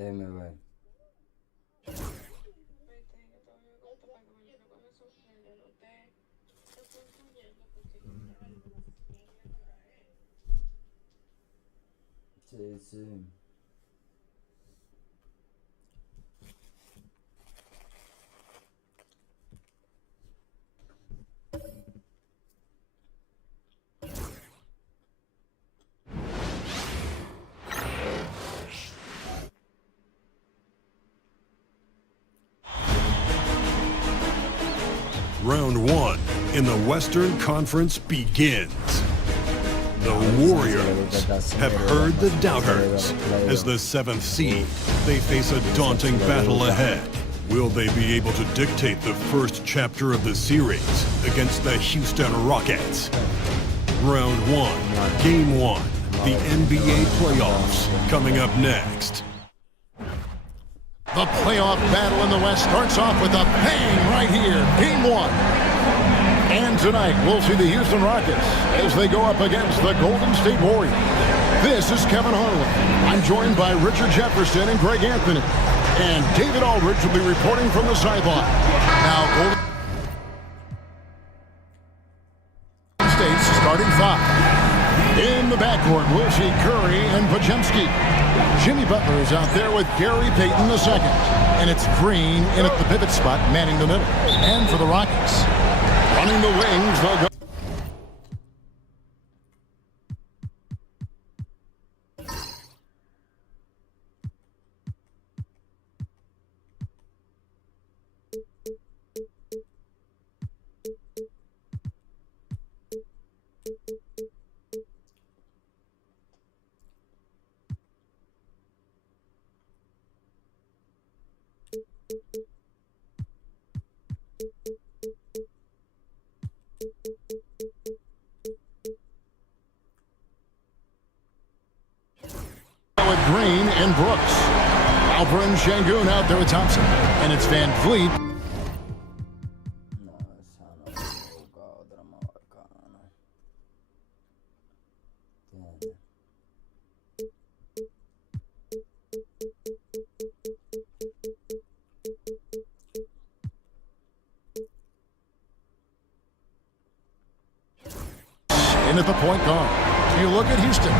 Déjeme ver. Sí, sí. Round one in the Western Conference begins. The Warriors have heard the doubters. As the 7th seed, they face a daunting battle ahead. Will they be able to dictate the first chapter of the series against the Houston Rockets? Round one, game one, the NBA playoffs, coming up next. The playoff battle in the West starts off with a bang right here. Game one. And tonight, we'll see the Houston Rockets as they go up against the Golden State Warriors. This is Kevin Harlan. I'm joined by Richard Jefferson and Greg Anthony. And David Aldridge will be reporting from the sideline. Now, Golden State's starting five. In the backcourt, we'll see Curry and Podziemski. Jimmy Butler is out there with Gary Payton II. And it's Green in at the pivot spot, manning the middle. And for the Rockets, running the wings, they'll go. With Green and Brooks. Alperen Şengün out there with Thompson. And it's Van Vliet. No, esa no se busca otra más bacana. ¿Entiendes? In at the point guard. You look at Houston.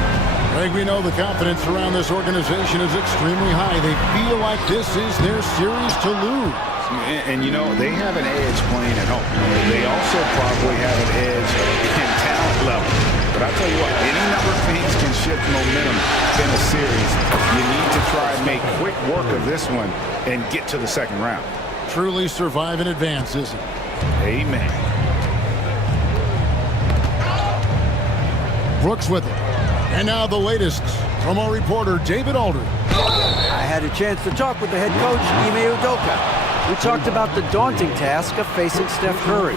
Greg, we know the confidence around this organization is extremely high. They feel like this is their series to lose. And you know, they have an edge playing at home. They also probably have an edge in talent level. But I tell you what, any number of things can shift momentum in a series. You need to try and make quick work of this one and get to the second round. Truly survive in advance, isn't it? Amen. Brooks with it. And now the latest from our reporter, David Aldridge. I had a chance to talk with the head coach, Ime Udoka. We talked about the daunting task of facing Steph Curry.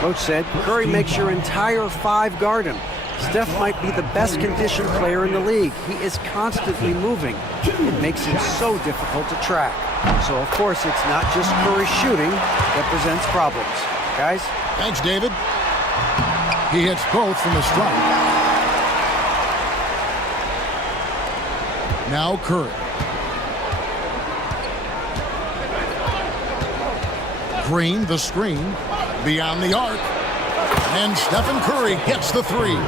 Coach said, Curry makes your entire five guard him. Steph might be the best conditioned player in the league. He is constantly moving. It makes him so difficult to track. So, of course, it's not just Curry's shooting that presents problems. Guys? Thanks, David. He hits both from the stripe. Now Curry. Green, the screen, beyond the arc. And Stephen Curry gets the three.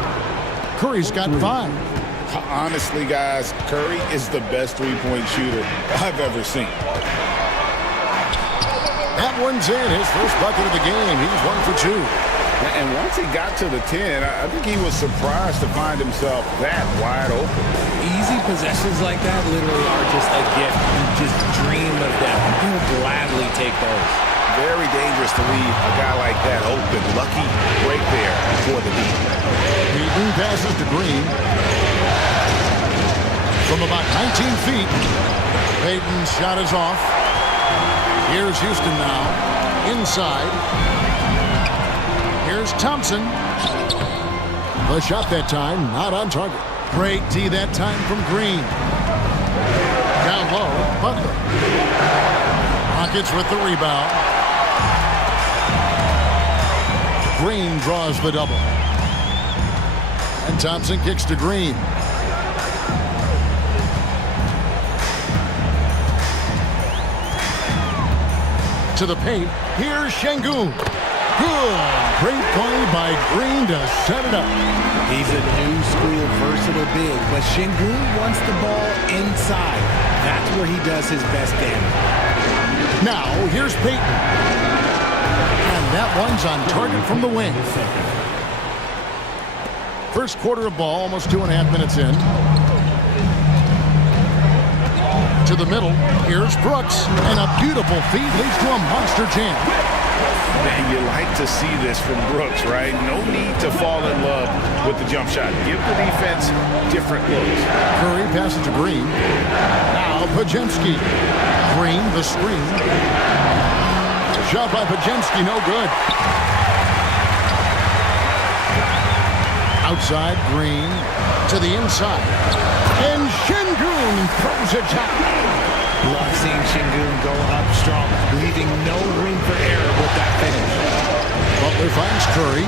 Curry's got five. Honestly, guys, Curry is the best three-point shooter I've ever seen. That one's in, his first bucket of the game. He's 1 for 2. And once he got to the 10, I think he was surprised to find himself that wide open. Easy possessions like that literally are just a gift. You just dream of them. He'll gladly take those. Very dangerous to leave a guy like that open. Lucky break there for the deep. Payton passes to Green. From about 19 feet, Payton's shot is off. Here's Houston now. Inside. Here's Thompson. The shot that time, not on target. Great D that time from Green. Down low, Butler. Rockets with the rebound. Green draws the double. And Thompson kicks to Green. To the paint. Here's Şengün. Good. Great play by Green to set it up. He's a new school versatile big, but Şengün wants the ball inside. That's where he does his best damage. Now, here's Payton. And that one's on target from the wing. First quarter of ball, almost 2.5 minutes in. To the middle, here's Brooks. And a beautiful feed leads to a monster jam. Man, you like to see this from Brooks, right? No need to fall in love with the jump shot. Give the defense different looks. Curry passes to Green. Now Podziemski. Green, the screen. Shot by Podziemski, no good. Outside, Green to the inside. And Şengün throws it down. Love seeing Şengün go up strong, leaving no room for error with that finish. Butler finds Curry.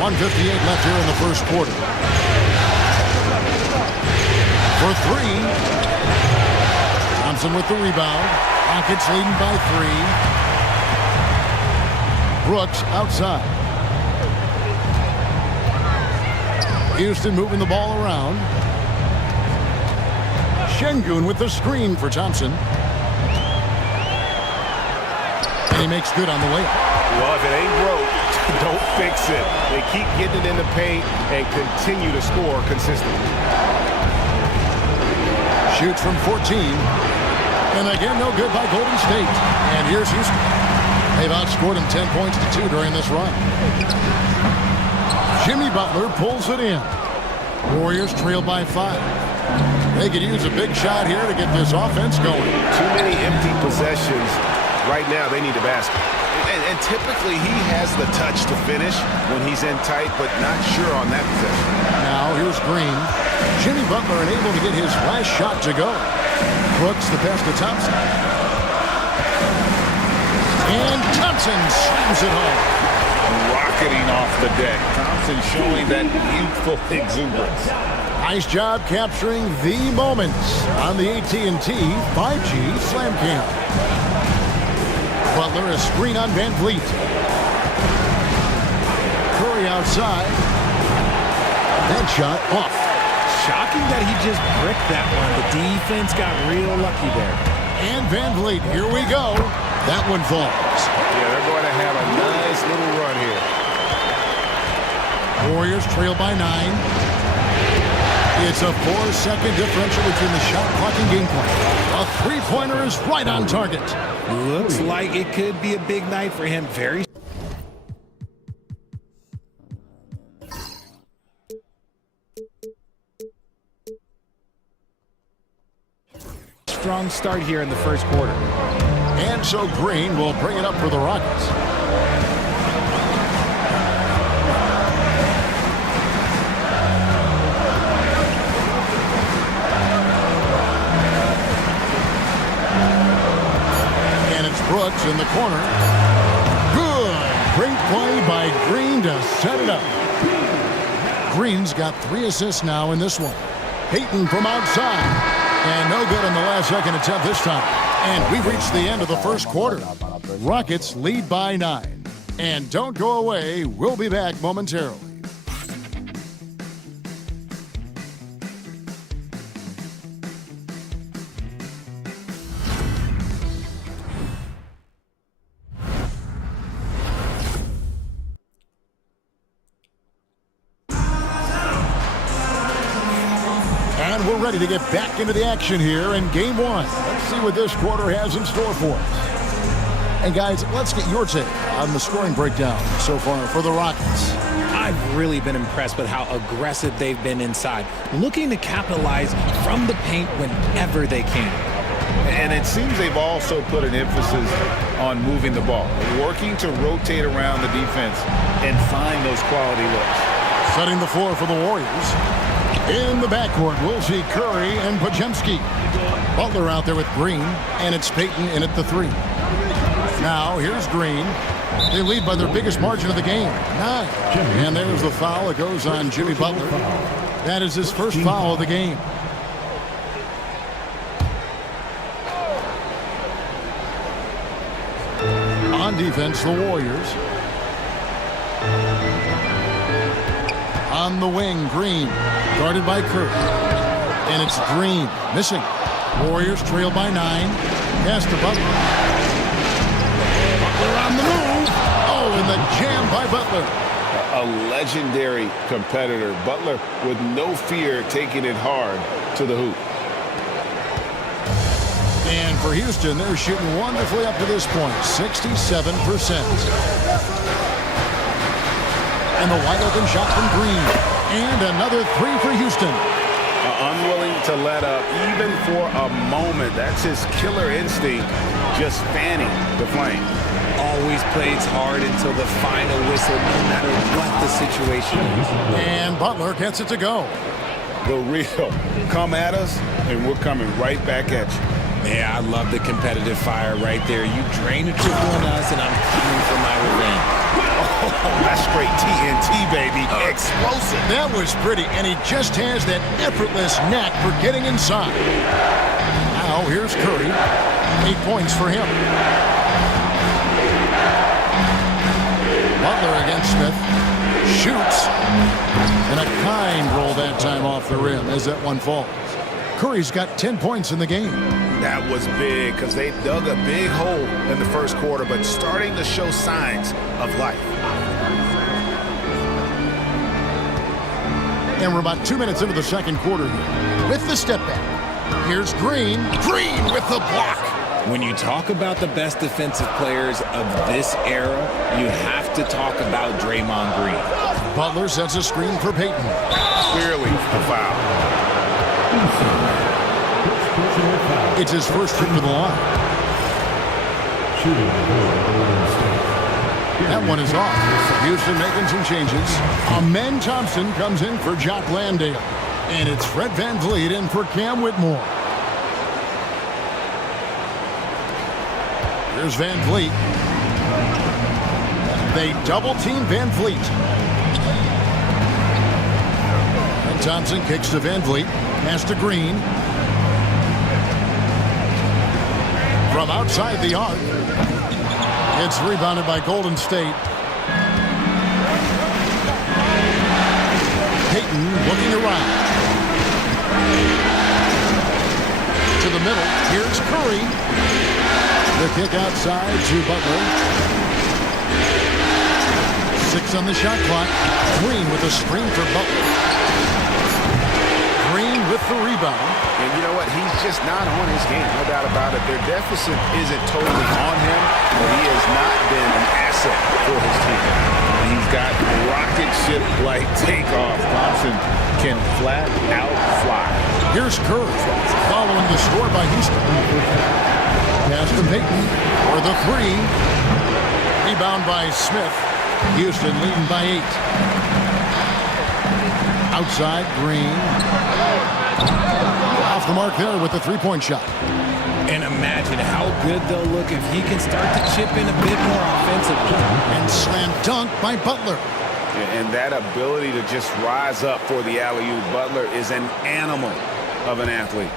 1:58 left here in the first quarter. For three. Thompson with the rebound. Rockets leading by 3. Brooks outside. Houston moving the ball around. Şengün with the screen for Thompson. And he makes good on the layup. Well, if it ain't broke, don't fix it. They keep getting it in the paint and continue to score consistently. Shoots from 14. And again, no good by Golden State. And here's Houston. They've outscored him 10 points to 2 during this run. Jimmy Butler pulls it in. Warriors trail by 5. They could use a big shot here to get this offense going. Too many empty possessions. Right now, they need the basket. And typically, he has the touch to finish when he's in tight, but not sure on that possession. Now, here's Green. Jimmy Butler unable to get his last shot to go. Brooks the pass to Thompson. And Thompson slams it home. Rocketing off the deck. Thompson showing that youthful exuberance. Nice job capturing the moments on the AT&T 5G Slam Cam. Butler a screen on Van Vliet. Curry outside. That shot off. Shocking that he just bricked that one. The defense got real lucky there. And Van Vliet, here we go. That one falls. Yeah, they're going to have a nice little run here. Warriors trail by 9. It's a 4-second differential between the shot clock and game clock. A three-pointer is right on target. Looks like it could be a big night for him. Very strong start here in the first quarter. And so Green will bring it up for the Rockets. And it's Brooks in the corner. Good. Great play by Green to set it up. Green's got 3 assists now in this one. Payton from outside. And no good on the last second attempt this time. And we've reached the end of the first quarter. Rockets lead by 9. And don't go away. We'll be back momentarily. And we're ready to get back into the action here in Game 1. Let's see what this quarter has in store for us. And guys, let's get your take on the scoring breakdown so far for the Rockets. I've really been impressed with how aggressive they've been inside, looking to capitalize from the paint whenever they can. And it seems they've also put an emphasis on moving the ball, working to rotate around the defense and find those quality looks. Setting the floor for the Warriors. In the backcourt, we'll see Curry and Podziemski. Butler out there with Green, and it's Payton in at the 3. Now, here's Green. They lead by their biggest margin of the game, 9. And there's the foul. It goes on Jimmy Butler. That is his first foul of the game. on defense, the Warriors. On the wing, Green, guarded by Curry. And it's Green, missing. Warriors trail by 9. Pass to Butler. Butler on the move. Oh, and the jam by Butler. A legendary competitor. Butler with no fear taking it hard to the hoop. And for Houston, they're shooting wonderfully up to this point, 67%. And the wide open shot from Green. And another 3 for Houston. Unwilling to let up even for a moment. That's his killer instinct, just fanning the flame. Always plays hard until the final whistle, no matter what the situation is. And Butler gets it to go. The real come at us, and we're coming right back at you. Yeah, I love the competitive fire right there. You drain a triple on us, and I'm coming for my revenge. Oh, that's straight TNT, baby. Explosive. That was pretty, and he just has that effortless knack for getting inside. Now, here's Curry. 8 points for him. Butler against Smith. Shoots. And a kind roll that time off the rim as that one falls. Curry's got 10 points in the game. That was big because they dug a big hole in the first quarter, but starting to show signs of life. And we're about 2 minutes into the second quarter here. With the step back. Here's Green. Green with the block. When you talk about the best defensive players of this era, you have to talk about Draymond Green. Butler sets a screen for Payton. Clearly a foul. It's his first trip to the line. That one is off. Houston making some changes. Amen Thompson comes in for Jock Landale. And it's Fred VanVleet in for Cam Whitmore. Here's VanVleet. They double-team VanVleet. And Thompson kicks to VanVleet. Pass to Green. From outside the arc. It's rebounded by Golden State. Payton looking around. To the middle. Here's Curry. The kick outside to Butler. 6 on the shot clock. Green with a screen for Butler. Green with the rebound. And you know what? He's just not on his game, no doubt about it. Their deficit isn't totally on him, but he has not been an asset for his team. He's got rocket ship-like takeoff. Thompson can flat out fly. Here's Curry following the score by Houston. Pass to Payton for the 3. Rebound by Smith. Houston leading by 8. Outside, Green. Off the mark there with the 3-point shot. And imagine how good they'll look if he can start to chip in a bit more offensively. And slam dunk by Butler. And that ability to just rise up for the alley-oop. Butler is an animal of an athlete.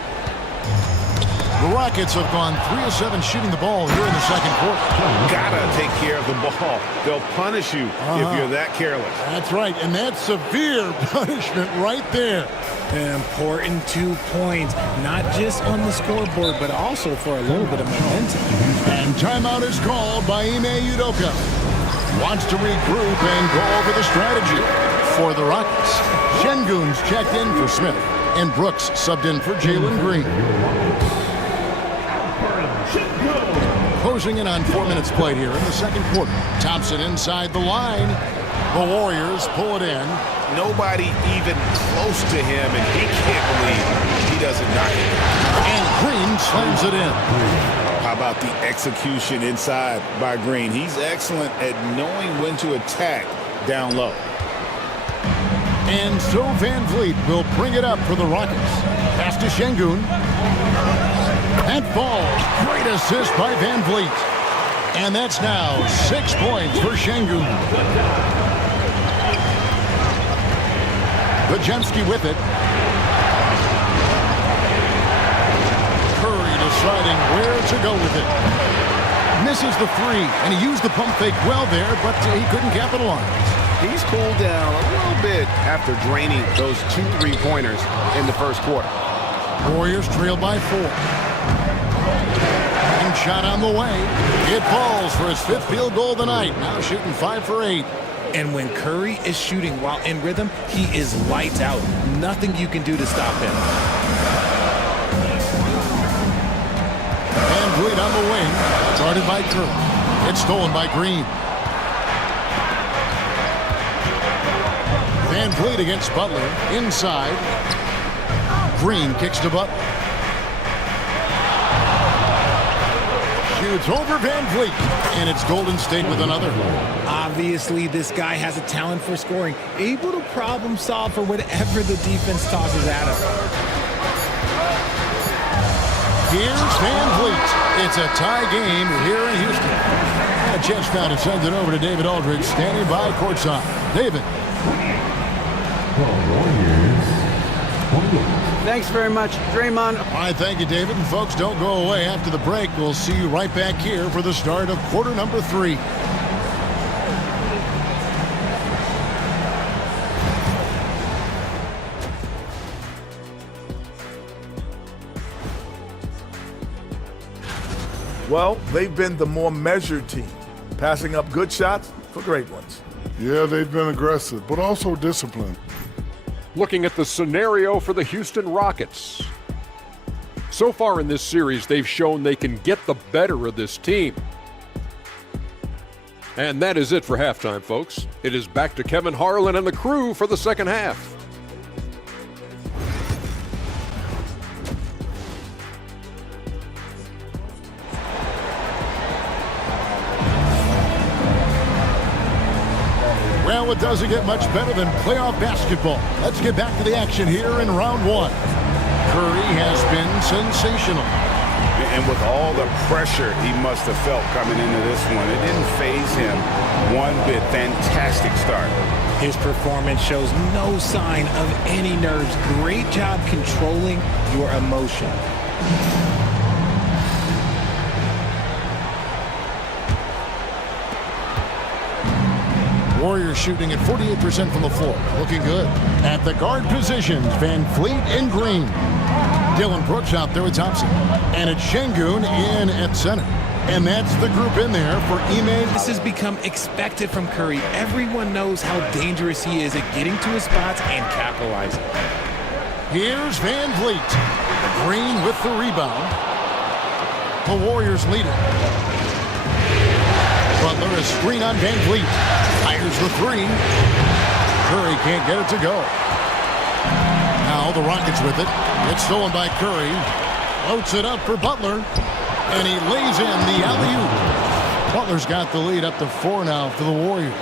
The Rockets have gone 3 of 7 shooting the ball here in the second quarter. Gotta take care of the ball. They'll punish you if you're that careless. That's right, and that's severe punishment right there. An important 2 points, not just on the scoreboard, but also for a little bit of momentum. And timeout is called by Ime Udoka. Wants to regroup and go over the strategy for the Rockets. Şengün's checked in for Smith, and Brooks subbed in for Jalen Green. Closing in on 4 minutes played here in the second quarter. Thompson inside the line. The Warriors pull it in. Nobody even close to him, and he can't believe he doesn't knock it. And Green slams it in. How about the execution inside by Green? He's excellent at knowing when to attack down low. And so VanVleet will bring it up for the Rockets. Pass to Şengün. That falls. Great assist by VanVleet. And that's now 6 points for Şengün. Podziemski with it. Curry deciding where to go with it. Misses the three, and he used the pump fake well there, but he couldn't capitalize. He's cooled down a little bit after draining those 2 3-pointers in the first quarter. Warriors trail by 4. And shot on the way. It falls for his 5th field goal of the night. Now shooting 5 for 8. And when Curry is shooting while in rhythm, he is lights out. Nothing you can do to stop him. Van Vliet on the wing. Guarded by Curry. It's stolen by Green. Van Vliet against Butler. Inside. Green kicks to Butler. Shoots over Van Vliet. And it's Golden State with another. Obviously, this guy has a talent for scoring, able to problem solve for whatever the defense tosses at him. Here's Van Vliet. It's a tie game here in Houston. And a chance found to send it over to David Aldridge, standing by courtside. David. Thanks very much, Draymond. All right, thank you, David. And folks, don't go away after the break. We'll see you right back here for the start of quarter number 3. Well, they've been the more measured team, passing up good shots for great ones. Yeah, they've been aggressive, but also disciplined. Looking at the scenario for the Houston Rockets. So far in this series, they've shown they can get the better of this team. And that is it for halftime, folks. It is back to Kevin Harlan and the crew for the second half. Well, it doesn't get much better than playoff basketball. Let's get back to the action here in round 1. Curry has been sensational. And with all the pressure he must have felt coming into this one, it didn't faze him one bit. Fantastic start. His performance shows no sign of any nerves. Great job controlling your emotion. Warriors shooting at 48% from the floor. Looking good. At the guard positions, Van Vliet and Green. Dylan Brooks out there with Thompson. And it's Şengün in at center. And that's the group in there for Ime. This has become expected from Curry. Everyone knows how dangerous he is at getting to his spots and capitalizing. Here's Van Vliet. Green with the rebound. The Warriors lead it. Butler, a screen on Van Vliet. Fires the 3. Curry can't get it to go. Now the Rockets with it. It's stolen by Curry. Floats it up for Butler. And he lays in the alley-oop. Butler's got the lead up to 4 now for the Warriors.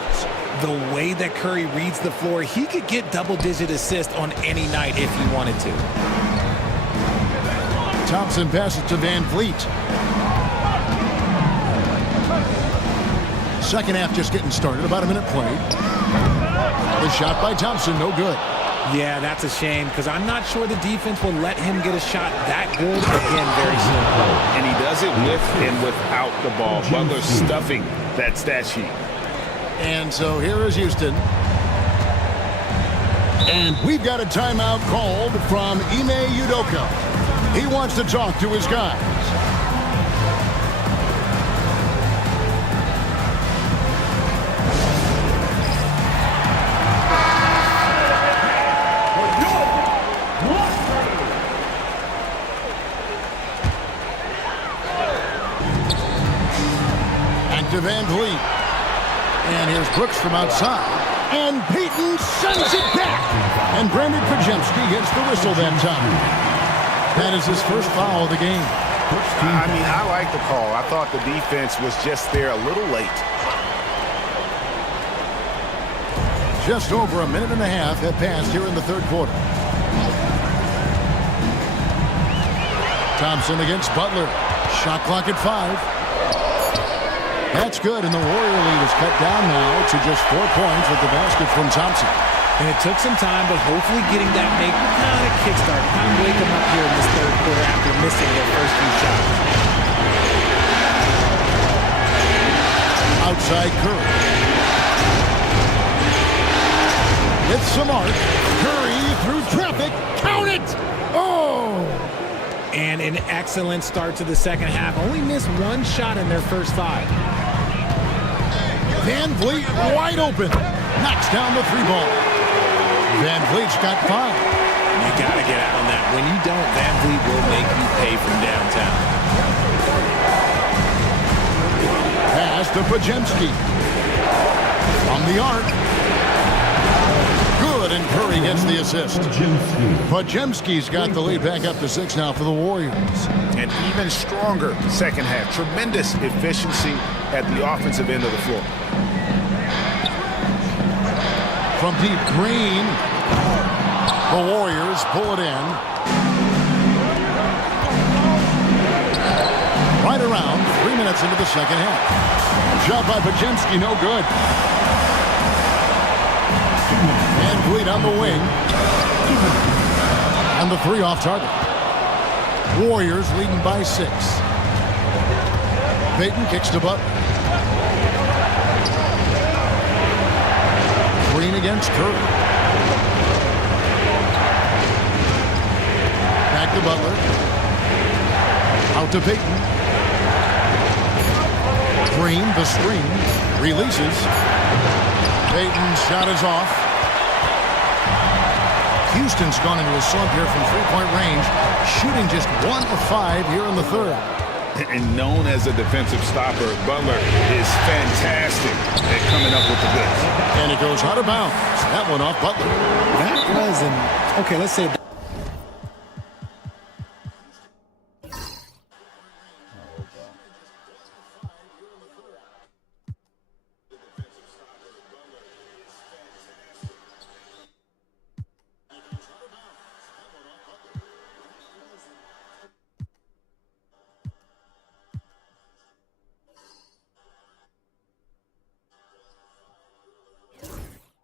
The way that Curry reads the floor, he could get double-digit assists on any night if he wanted to. Thompson passes to Van Vliet. Second half just getting started. About a minute played. The shot by Thompson, no good. Yeah, that's a shame because I'm not sure the defense will let him get a shot that good again very soon. And he does it with and without the ball. Butler stuffing that stat sheet. And so here is Houston. And we've got a timeout called from Ime Udoka. He wants to talk to his guys. To Van Vliet. And here's Brooks from outside. And Payton sends it back. And Brandon Podziemski gets the whistle that time. That is his first foul of the game. I mean, I like the call. I thought the defense was just there a little late. Just over a minute and a half have passed here in the third quarter. Thompson against Butler. Shot clock at 5. That's good, and the Warrior lead is cut down now to just 4 points with the basket from Thompson. And it took some time, but hopefully getting that make kind of kickstart, kind of wake them up here in this third quarter after missing their first few shots. inside Curry. With some arc, Curry through traffic. Count it! Oh! And an excellent start to the second half. Only missed one shot in their first 5. Van Vliet wide open. Knocks down the 3-ball. Van Vliet's got 5. You got to get out on that. When you don't, Van Vliet will make you pay from downtown. Pass to Podziemski. From the arc. Good, and Curry gets the assist. Podziemski's got the lead back up to 6 now for the Warriors. An even stronger second half. Tremendous efficiency at the offensive end of the floor. From deep, Green. The Warriors pull it in. Right around 3 minutes into the second half. Shot by Podziemski, no good. Van Vliet on the wing. And the 3 off target. Warriors leading by 6. Payton kicks to Butler. Green against Curry. Back to Butler. Out to Payton. Green, the screen. Releases. Payton's shot is off. Houston's gone into a slump here from 3-point range, shooting just 1 of 5 here in the third. And known as a defensive stopper, Butler is fantastic at coming up with the goods. And it goes out of bounds. That one off Butler. That was an, okay, let's say.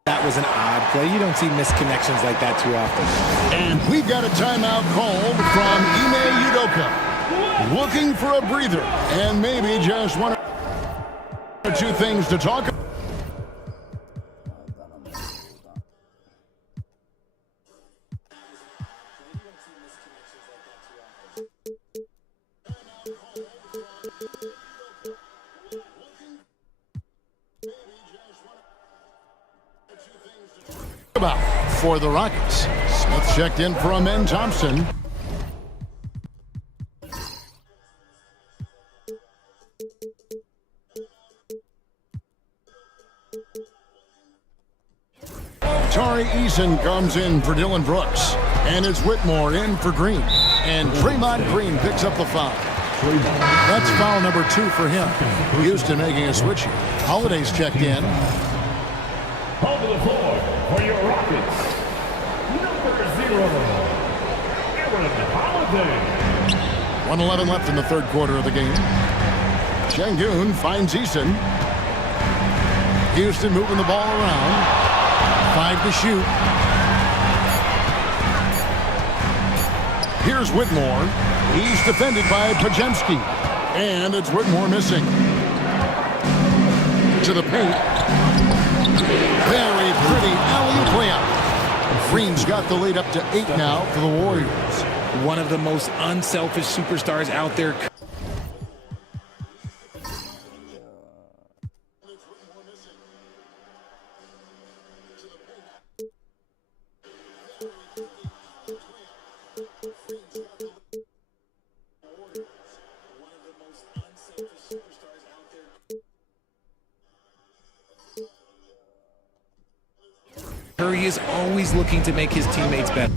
That was an odd play. You don't see missed connections like that too often. And we've got a timeout called from Ime Udoka. Looking for a breather and maybe just 1 or 2 things to talk about for the Rockets. Smith checked in for Amen Thompson. Tari Eason comes in for Dylan Brooks. And it's Whitmore in for Green. And Draymond Green picks up the foul. That's foul number 2 for him. Houston making a switch here. Holiday's checked in. On to the floor for your Rockets, number 0, Aaron Holiday. 1:11 left in the third quarter of the game. Şengün finds Eason. Houston moving the ball around. 5 to shoot. Here's Whitmore. He's defended by Podziemski. And it's Whitmore missing. To the paint. Very pretty alley-oop layup. Green's got the lead up to 8 now for the Warriors. One of the most unselfish superstars out there. Curry is always looking to make his teammates better.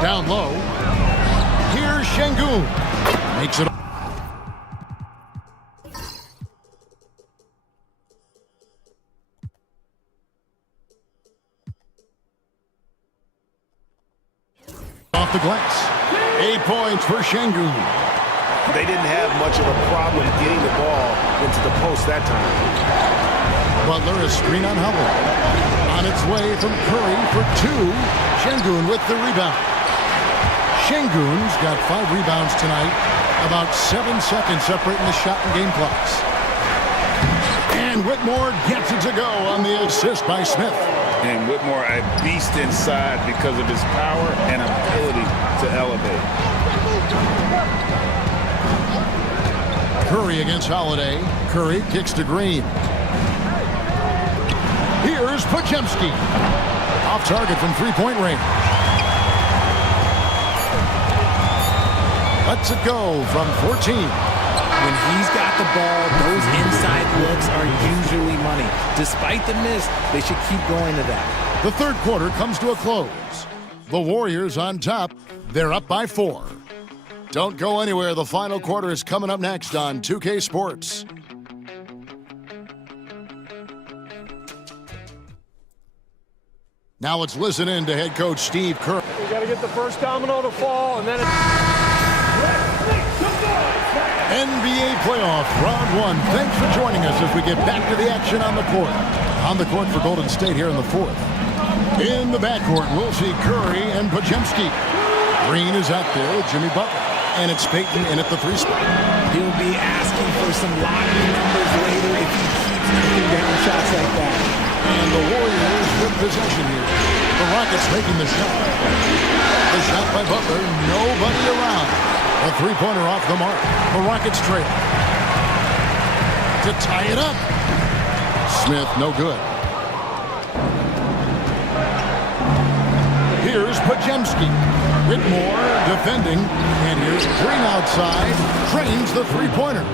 Down low. Here's Şengün. Makes it. Off the glass. 8 points for Şengün. they didn't have much of a problem getting the ball into the post that time. Butler is screen on Howard. On its way from Curry for 2. Şengün with the rebound. Şengün's got 5 rebounds tonight. About 7 seconds separating the shot and game clocks. And Whitmore gets it to go on the assist by Smith. And Whitmore a beast inside because of his power and ability to elevate. Curry against Holiday. Curry kicks to Green. Here's Podziemski. Off target from three-point range. Lets it go from 14. When he's got the ball, those inside looks are usually money. Despite the miss, they should keep going to that. The third quarter comes to a close. The Warriors on top. They're up by 4. Don't go anywhere. The final quarter is coming up next on 2K Sports. Now let's listen in to head coach Steve Kerr. We got to get the first domino to fall, and then NBA playoff round 1. Thanks for joining us as we get back to the action on the court. On the court for Golden State here in the 4th. In the backcourt, we'll see Curry and Podziemski. Green is out there with Jimmy Butler. And it's Payton in at the 3 spot. He'll be asking for some lottery numbers later if he keeps knocking down shots like that. And the Warriors with possession here. The Rockets making the shot. The shot by Butler, nobody around. A 3-pointer off the mark. The Rockets trail. To tie it up. Smith, no good. Here's Podziemski. Whitmore defending. And here's Green outside. Trains the 3-pointer.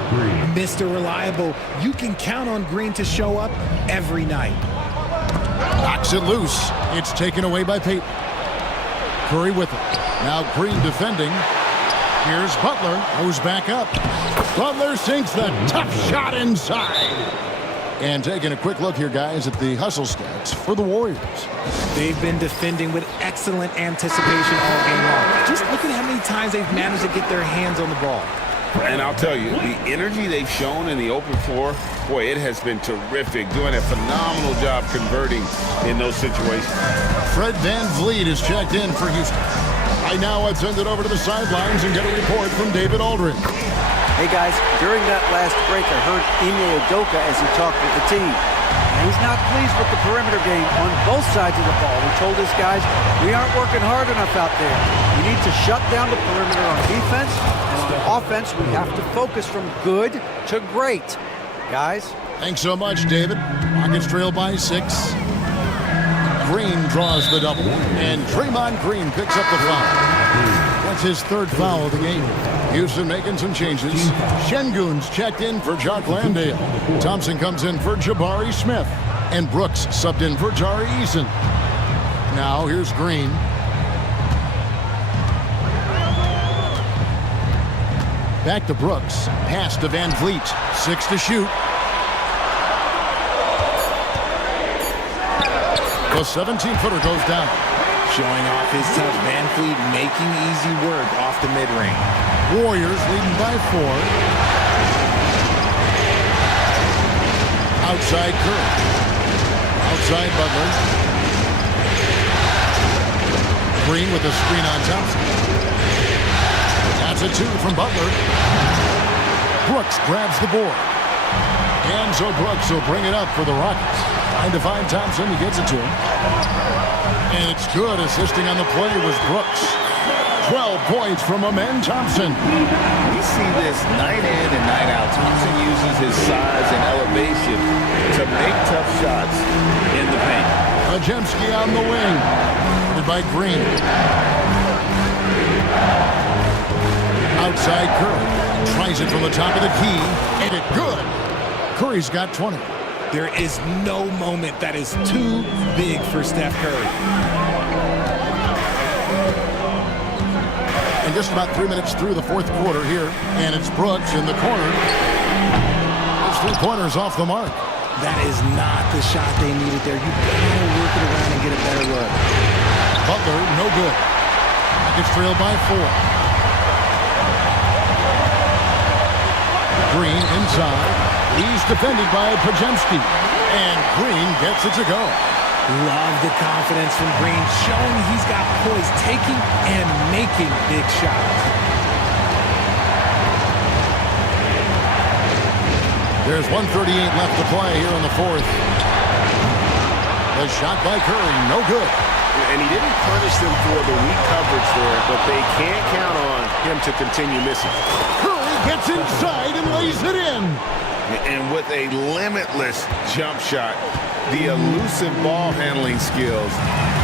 Mr. Reliable, you can count on Green to show up every night. Knocks it loose. It's taken away by Payton. Curry with it. Now Green defending. Here's Butler, who's back up. Butler sinks the tough shot inside. And taking a quick look here, guys, at the hustle stats for the Warriors. They've been defending with excellent anticipation all game long. Just look at how many times they've managed to get their hands on the ball. And I'll tell you, the energy they've shown in the open floor, boy, it has been terrific. Doing a phenomenal job converting in those situations. Fred VanVleet is checked in for Houston. Right now, let's send it over to the sidelines and get a report from David Aldridge. Hey guys, during that last break, I heard Ime Udoka as he talked with the team. And he's not pleased with the perimeter game on both sides of the ball. He told his guys, we aren't working hard enough out there. We need to shut down the perimeter on defense, and on offense, we have to focus from good to great. Guys? Thanks so much, David. Rockets trail by 6. Green draws the double, and Draymond Green picks up the foul. That's his 3rd foul of the game. Houston making some changes. Şengün's checked in for Jock Landale. Thompson comes in for Jabari Smith. And Brooks subbed in for Tari Eason. Now here's Green. Back to Brooks. Pass to VanVleet. 6 to shoot. The 17-footer goes down. Showing off his touch. VanVleet making easy work off the mid-range. Warriors leading by 4. Outside Curry. Outside Butler. Green with a screen on Thompson. That's a 2 from Butler. Brooks grabs the board. And so Brooks will bring it up for the Rockets. Trying to find Thompson. He gets it to him. And it's good. Assisting on the play was Brooks. 12 points from Amen Thompson. We see this night in and night out. Thompson uses his size and elevation to make tough shots in the paint. Podziemski on the wing. Guarded by Green. Outside Curry. Tries it from the top of the key. And it good. Curry's got 20. There is no moment that is too big for Steph Curry. And just about 3 minutes through the 4th quarter here. And it's Brooks in the corner. His 3-pointer's off the mark. That is not the shot they needed there. You've got to work it around and get a better look. Butler, no good. Rockets trail by 4. Green inside. He's defended by Pajemski. And Green gets it to go. Love the confidence from Green, showing he's got poise, taking and making big shots. There's 1:38 left to play here in the fourth. The shot by Curry, no good. And he didn't punish them for the weak coverage there, but they can't count on him to continue missing. Curry gets inside and lays it in. And with a limitless jump shot, the elusive ball handling skills,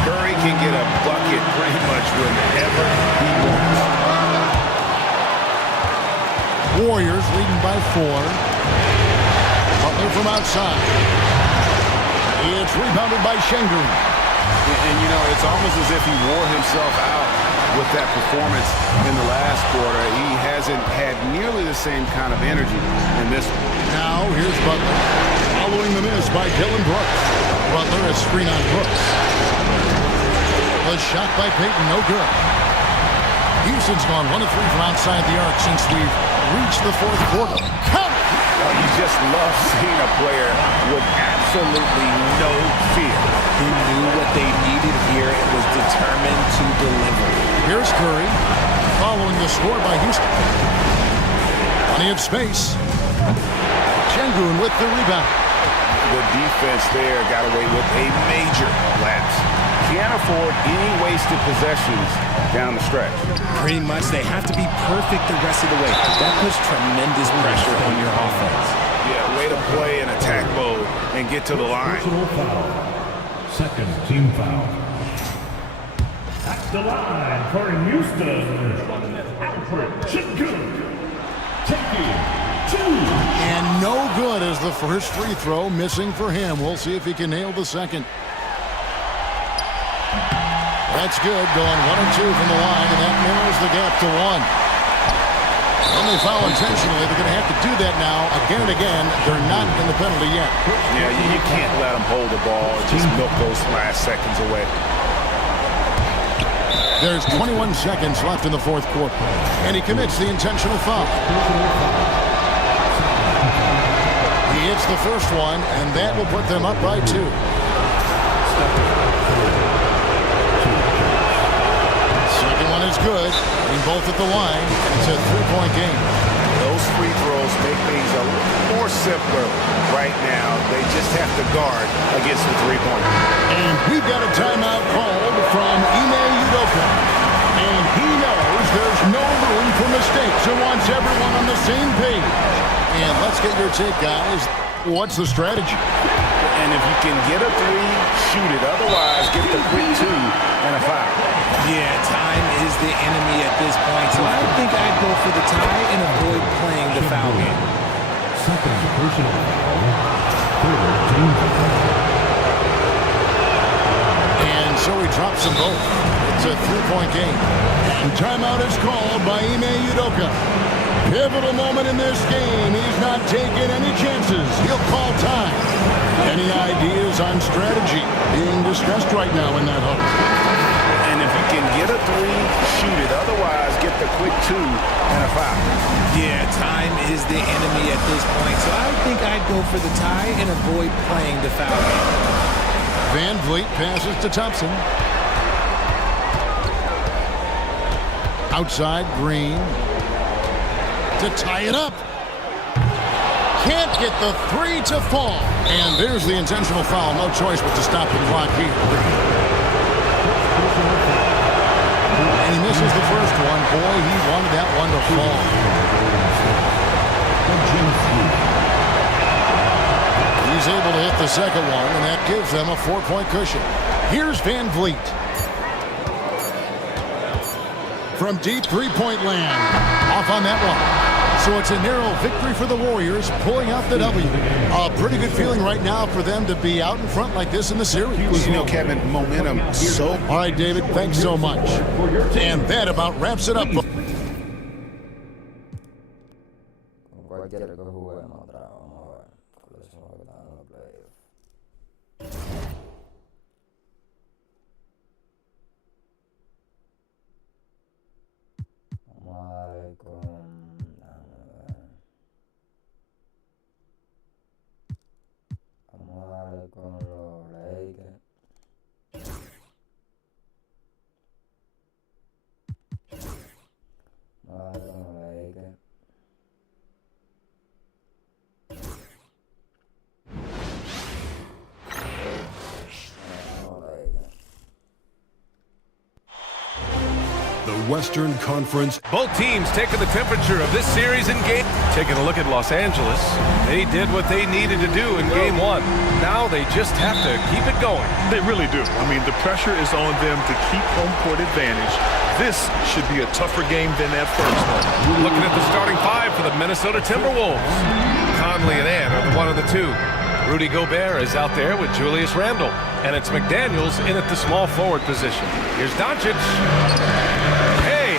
Curry can get a bucket pretty much whenever he wants. Warriors leading by 4. Butler from outside. It's rebounded by Şengün. And, you know, it's almost as if he wore himself out with that performance in the last quarter. He hasn't had nearly the same kind of energy in this one. Now, here's Butler. Following the miss by Dillon Brooks. Butler has screen on Brooks. A shot by Payton, no good. Houston's gone 1 of 3 from outside the arc since we've reached the fourth quarter. Count! You just love seeing a player with absolutely no fear. He knew what they needed here and was determined to deliver. Here's Curry, following the score by Houston. Plenty of space. Şengün with the rebound. The defense there got away with a major lapse. Can't afford any wasted possessions down the stretch. Pretty much, they have to be perfect the rest of the way. That puts tremendous pressure on your offense. Yeah, way to play in attack mode and get to the line. Personal foul. Second team foul. At the line for Houston, Alfred Şengün. Taking 2. And no good as the first free throw missing for him. We'll see if he can nail the second. That's good, going 1 and 2 from the line, and that narrows the gap to 1. When they foul intentionally, they're going to have to do that now again and again. They're not in the penalty yet. Yeah, you can't let them hold the ball and just milk those last seconds away. There's 21 seconds left in the fourth quarter, and he commits the intentional foul. He hits the first one, and that will put them up by 2. Second one is good. Being both at the line, it's a 3-point game. Those free throws make things a little more simpler right now. They just have to guard against the three-pointer. And we've got a timeout called from Ime Udoka. And he knows there's no room for mistakes and wants everyone on the same page. And let's get your take, guys. What's the strategy? And if you can get a 3, shoot it. Otherwise, get the quick 2 and a foul. Yeah, time is the enemy at this point, so I think I'd go for the tie and avoid playing the foul game. Second personal foul. Third team foul. And so he drops them both. It's a 3-point game. And timeout is called by Ime Udoka. Pivotal moment in this game. He's not taking any chances. He'll call time. Any ideas on strategy? Being distressed right now in that hook. And if you can get a 3, shoot it. Otherwise, get the quick 2 and a foul. Yeah, time is the enemy at this point, so I think I'd go for the tie and avoid playing the foul game. Van Vliet passes to Thompson. Outside, Green. To tie it up. Can't get the 3 to fall. And there's the intentional foul. No choice but to stop the clock here. And he misses the first one. Boy, he wanted that one to fall. He's able to hit the second one, and that gives them a 4-point cushion. Here's Van Vliet. From deep 3-point land. Off on that one. So it's a narrow victory for the Warriors, pulling out the W. A pretty good feeling right now for them to be out in front like this in the series. You know, Kevin, momentum so... All right, David, thanks so much. And that about wraps it up. Cualquiera que juguemos otra, vamos a ver. ¿Cuáles son los que están en los playoffs? Vamos a darle con... Western Conference. Both teams taking the temperature of this series in game. Taking a look at Los Angeles. They did what they needed to do in game one. Now they just have to keep it going. They really do. I mean, the pressure is on them to keep home court advantage. This should be a tougher game than that first one. Looking at the starting five for the Minnesota Timberwolves. Conley and Ant are the 1 and the 2. Rudy Gobert is out there with Julius Randle. And it's McDaniels in at the small forward position. Here's Doncic.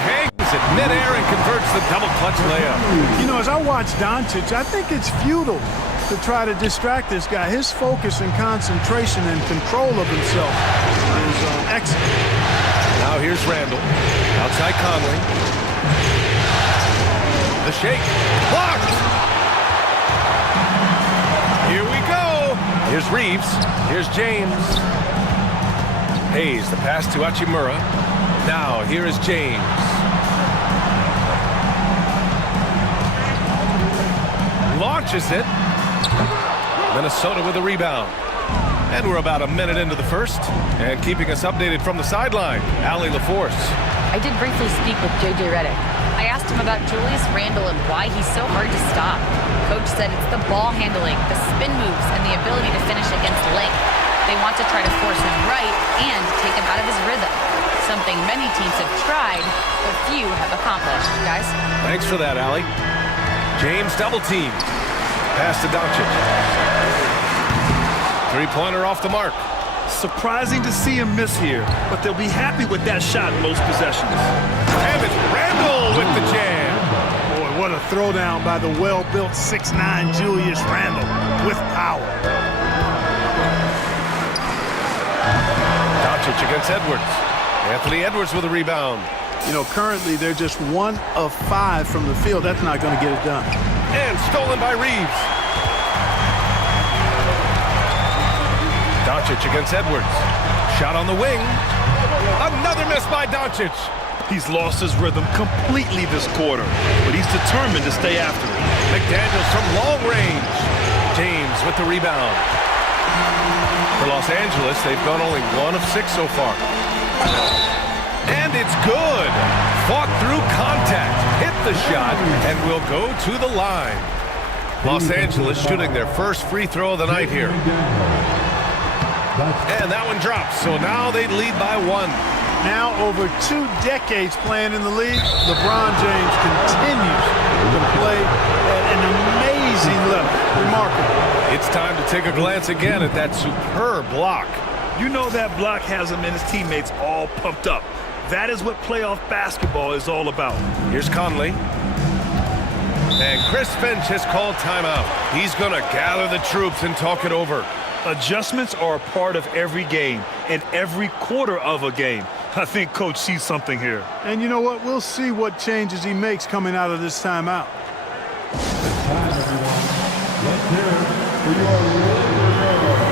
Hangs it midair and converts the double clutch layup. You know, as I watch Doncic, I think it's futile to try to distract this guy. His focus and concentration and control of himself is excellent. Now here's Randle. Outside Conley. The shake. Blocked! Here we go. Here's Reeves. Here's James. Hayes, the pass to Hachimura. Now here is James. Launches it. Minnesota with a rebound. And we're about a minute into the first. And keeping us updated from the sideline, Allie LaForce. I did briefly speak with J.J. Redick. I asked him about Julius Randle and why he's so hard to stop. Coach said it's the ball handling, the spin moves, and the ability to finish against length. They want to try to force him right and take him out of his rhythm. Something many teams have tried, but few have accomplished. Guys? Thanks for that, Allie. James double team. Pass to Doncic. Three-pointer off the mark. Surprising to see him miss here, but they'll be happy with that shot most possessions. And it's Randle with the jam. Boy, what a throwdown by the well-built 6'9" Julius Randle with power. Doncic against Edwards. Anthony Edwards with a rebound. You know, currently they're just 1 of 5 from the field. That's not going to get it done. And stolen by Reeves. Doncic against Edwards. Shot on the wing. Another miss by Doncic. He's lost his rhythm completely this quarter, but he's determined to stay after it. McDaniels from long range. James with the rebound. For Los Angeles, they've gone only 1 of 6 so far. And it's good. Fought through contact, hit the shot, and will go to the line. Los Angeles shooting their first free throw of the night here. And that one drops, so now they lead by 1. Now over 2 decades playing in the league, LeBron James continues to play at an amazing level. Remarkable. It's time to take a glance again at that superb block. You know that block has him and his teammates all pumped up. That is what playoff basketball is all about. Here's Conley. And Chris Finch has called timeout. He's going to gather the troops and talk it over. Adjustments are a part of every game and every quarter of a game. I think Coach sees something here. And you know what? We'll see what changes he makes coming out of this timeout. It's time, everyone. Let's hear it for your Warrior Girls.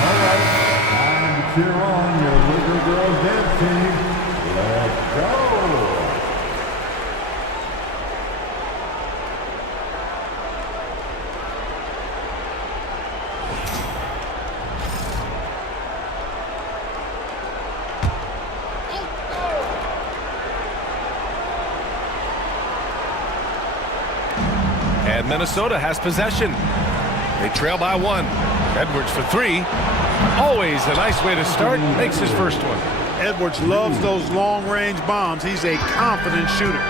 All right, time to cheer on your Warrior Girls dance team. Let's go. And Minnesota has possession. They trail by 1. Edwards for 3. Always a nice way to start. Makes his first one. Edwards loves those long-range bombs. He's a confident shooter.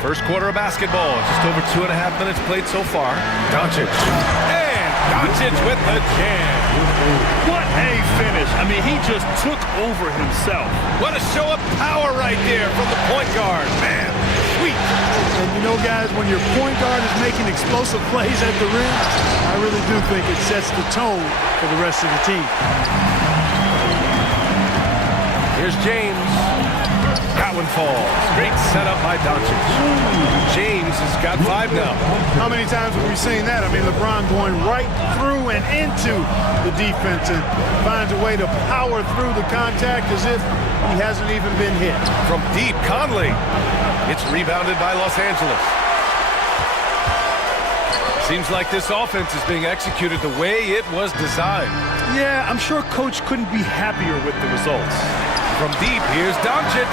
First quarter of basketball. Just over 2.5 minutes played so far. Doncic. And Doncic with the jam. What a finish. I mean, he just took over himself. What a show of power right there from the point guard. Man, sweet. And you know, guys, when your point guard is making explosive plays at the rim, I really do think it sets the tone for the rest of the team. Here's James. That one falls. Great setup by Doncic. James has got 5 now. How many times have we seen that? I mean, LeBron going right through and into the defense and finds a way to power through the contact as if he hasn't even been hit. From deep, Conley. It's rebounded by Los Angeles. Seems like this offense is being executed the way it was designed. Yeah, I'm sure Coach couldn't be happier with the results. From deep, here's Doncic.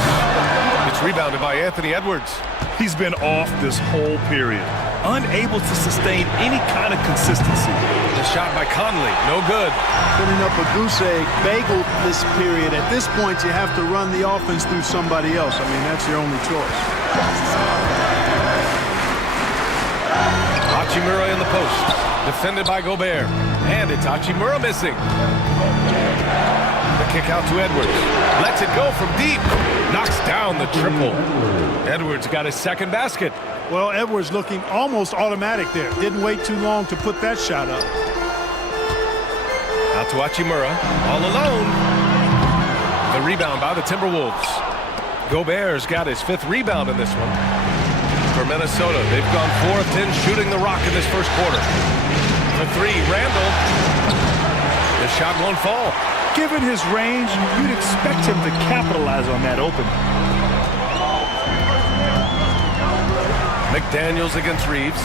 It's rebounded by Anthony Edwards. He's been off this whole period, unable to sustain any kind of consistency. The shot by Conley, no good. Putting up a goose egg bagel this period. At this point, you have to run the offense through somebody else. I mean, that's your only choice. Hachimura in the post, defended by Gobert, and it's Hachimura missing. The kick out to Edwards, lets it go from deep, knocks down the triple. Edwards got his second basket. Well, Edwards looking almost automatic there. Didn't wait too long to put that shot up. Out to Hachimura, all alone. The rebound by the Timberwolves. Gobert's got his 5th rebound in this one. For Minnesota, they've gone 4 of 10 shooting the rock in this first quarter. For 3, Randall. The shot won't fall. Given his range, you'd expect him to capitalize on that opening. McDaniels against Reeves.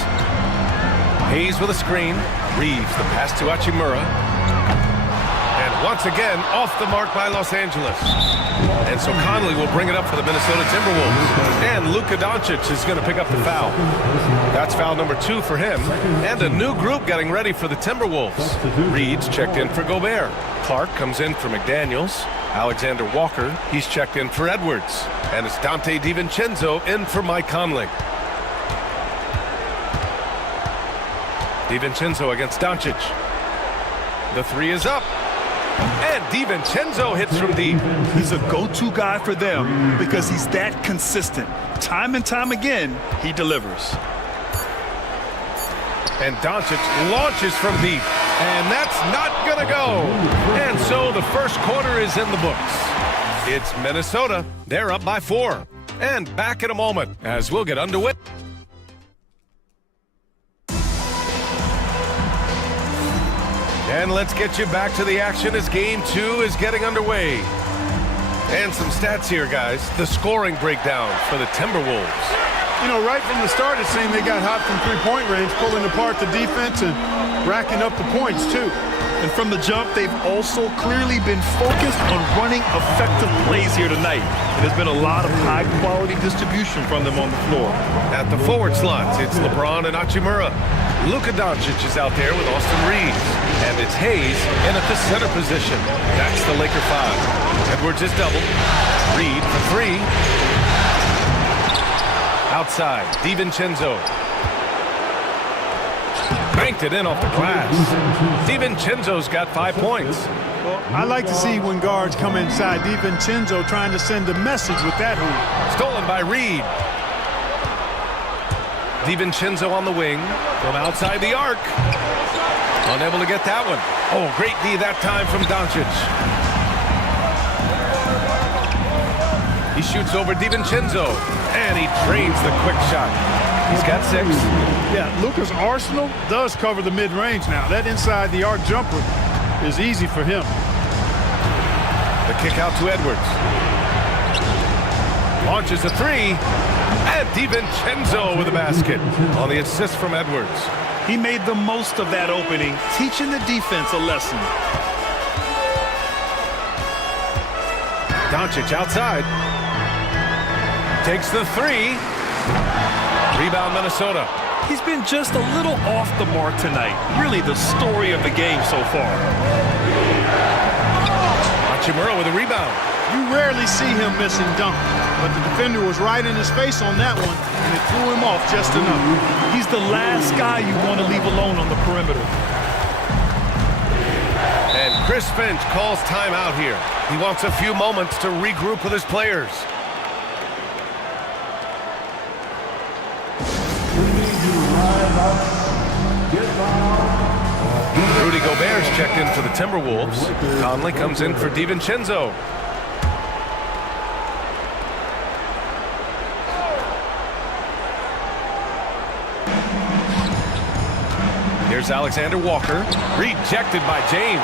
Hayes with a screen. Reeves, the pass to Hachimura. And once again, off the mark by Los Angeles. And so Conley will bring it up for the Minnesota Timberwolves. And Luka Doncic is going to pick up the foul. That's foul number 2 for him. And a new group getting ready for the Timberwolves. Reed's checked in for Gobert. Clark comes in for McDaniels. Alexander Walker, he's checked in for Edwards. And it's Dante DiVincenzo in for Mike Conley. DiVincenzo against Doncic. The 3 is up. And DiVincenzo hits from deep. He's a go-to guy for them because he's that consistent. Time and time again, he delivers. And Doncic launches from deep. And that's not going to go. And so the first quarter is in the books. It's Minnesota. They're up by 4. And back in a moment as we'll get underway. And let's get you back to the action as Game 2 is getting underway. And some stats here, guys. The scoring breakdown for the Timberwolves. You know, right from the start, it seemed they got hot from three-point range, pulling apart the defense and racking up the points, too. And from the jump, they've also clearly been focused on running effective plays here tonight. And there's been a lot of high-quality distribution from them on the floor. At the forward slots, it's LeBron and Hachimura. Luka Doncic is out there with Austin Reeves. And it's Hayes in at the center position. That's the Laker 5. Edwards is doubled. Reed for 3. Outside, DiVincenzo. Banked it in off the glass. DiVincenzo's got 5 points. Well, I like to see when guards come inside. DiVincenzo trying to send a message with that hoop. Stolen by Reed. DiVincenzo on the wing from outside the arc. Unable to get that one. Oh, great D that time from Doncic. He shoots over DiVincenzo, and he drains the quick shot. He's got 6. Yeah, Luka's arsenal does cover the mid-range now. That inside the arc jumper is easy for him. The kick out to Edwards. Launches a 3, and DiVincenzo with a basket on the assist from Edwards. He made the most of that opening, teaching the defense a lesson. Doncic outside. Takes the 3. Rebound Minnesota. He's been just a little off the mark tonight. Really the story of the game so far. Hachimura with a rebound. You rarely see him missing dunk, but the defender was right in his face on that one, and it threw him off just enough. He's the last guy you want to leave alone on the perimeter. And Chris Finch calls timeout here. He wants a few moments to regroup with his players. Rudy Gobert's checked in for the Timberwolves. Conley comes in for DiVincenzo. Here's Alexander Walker, rejected by James.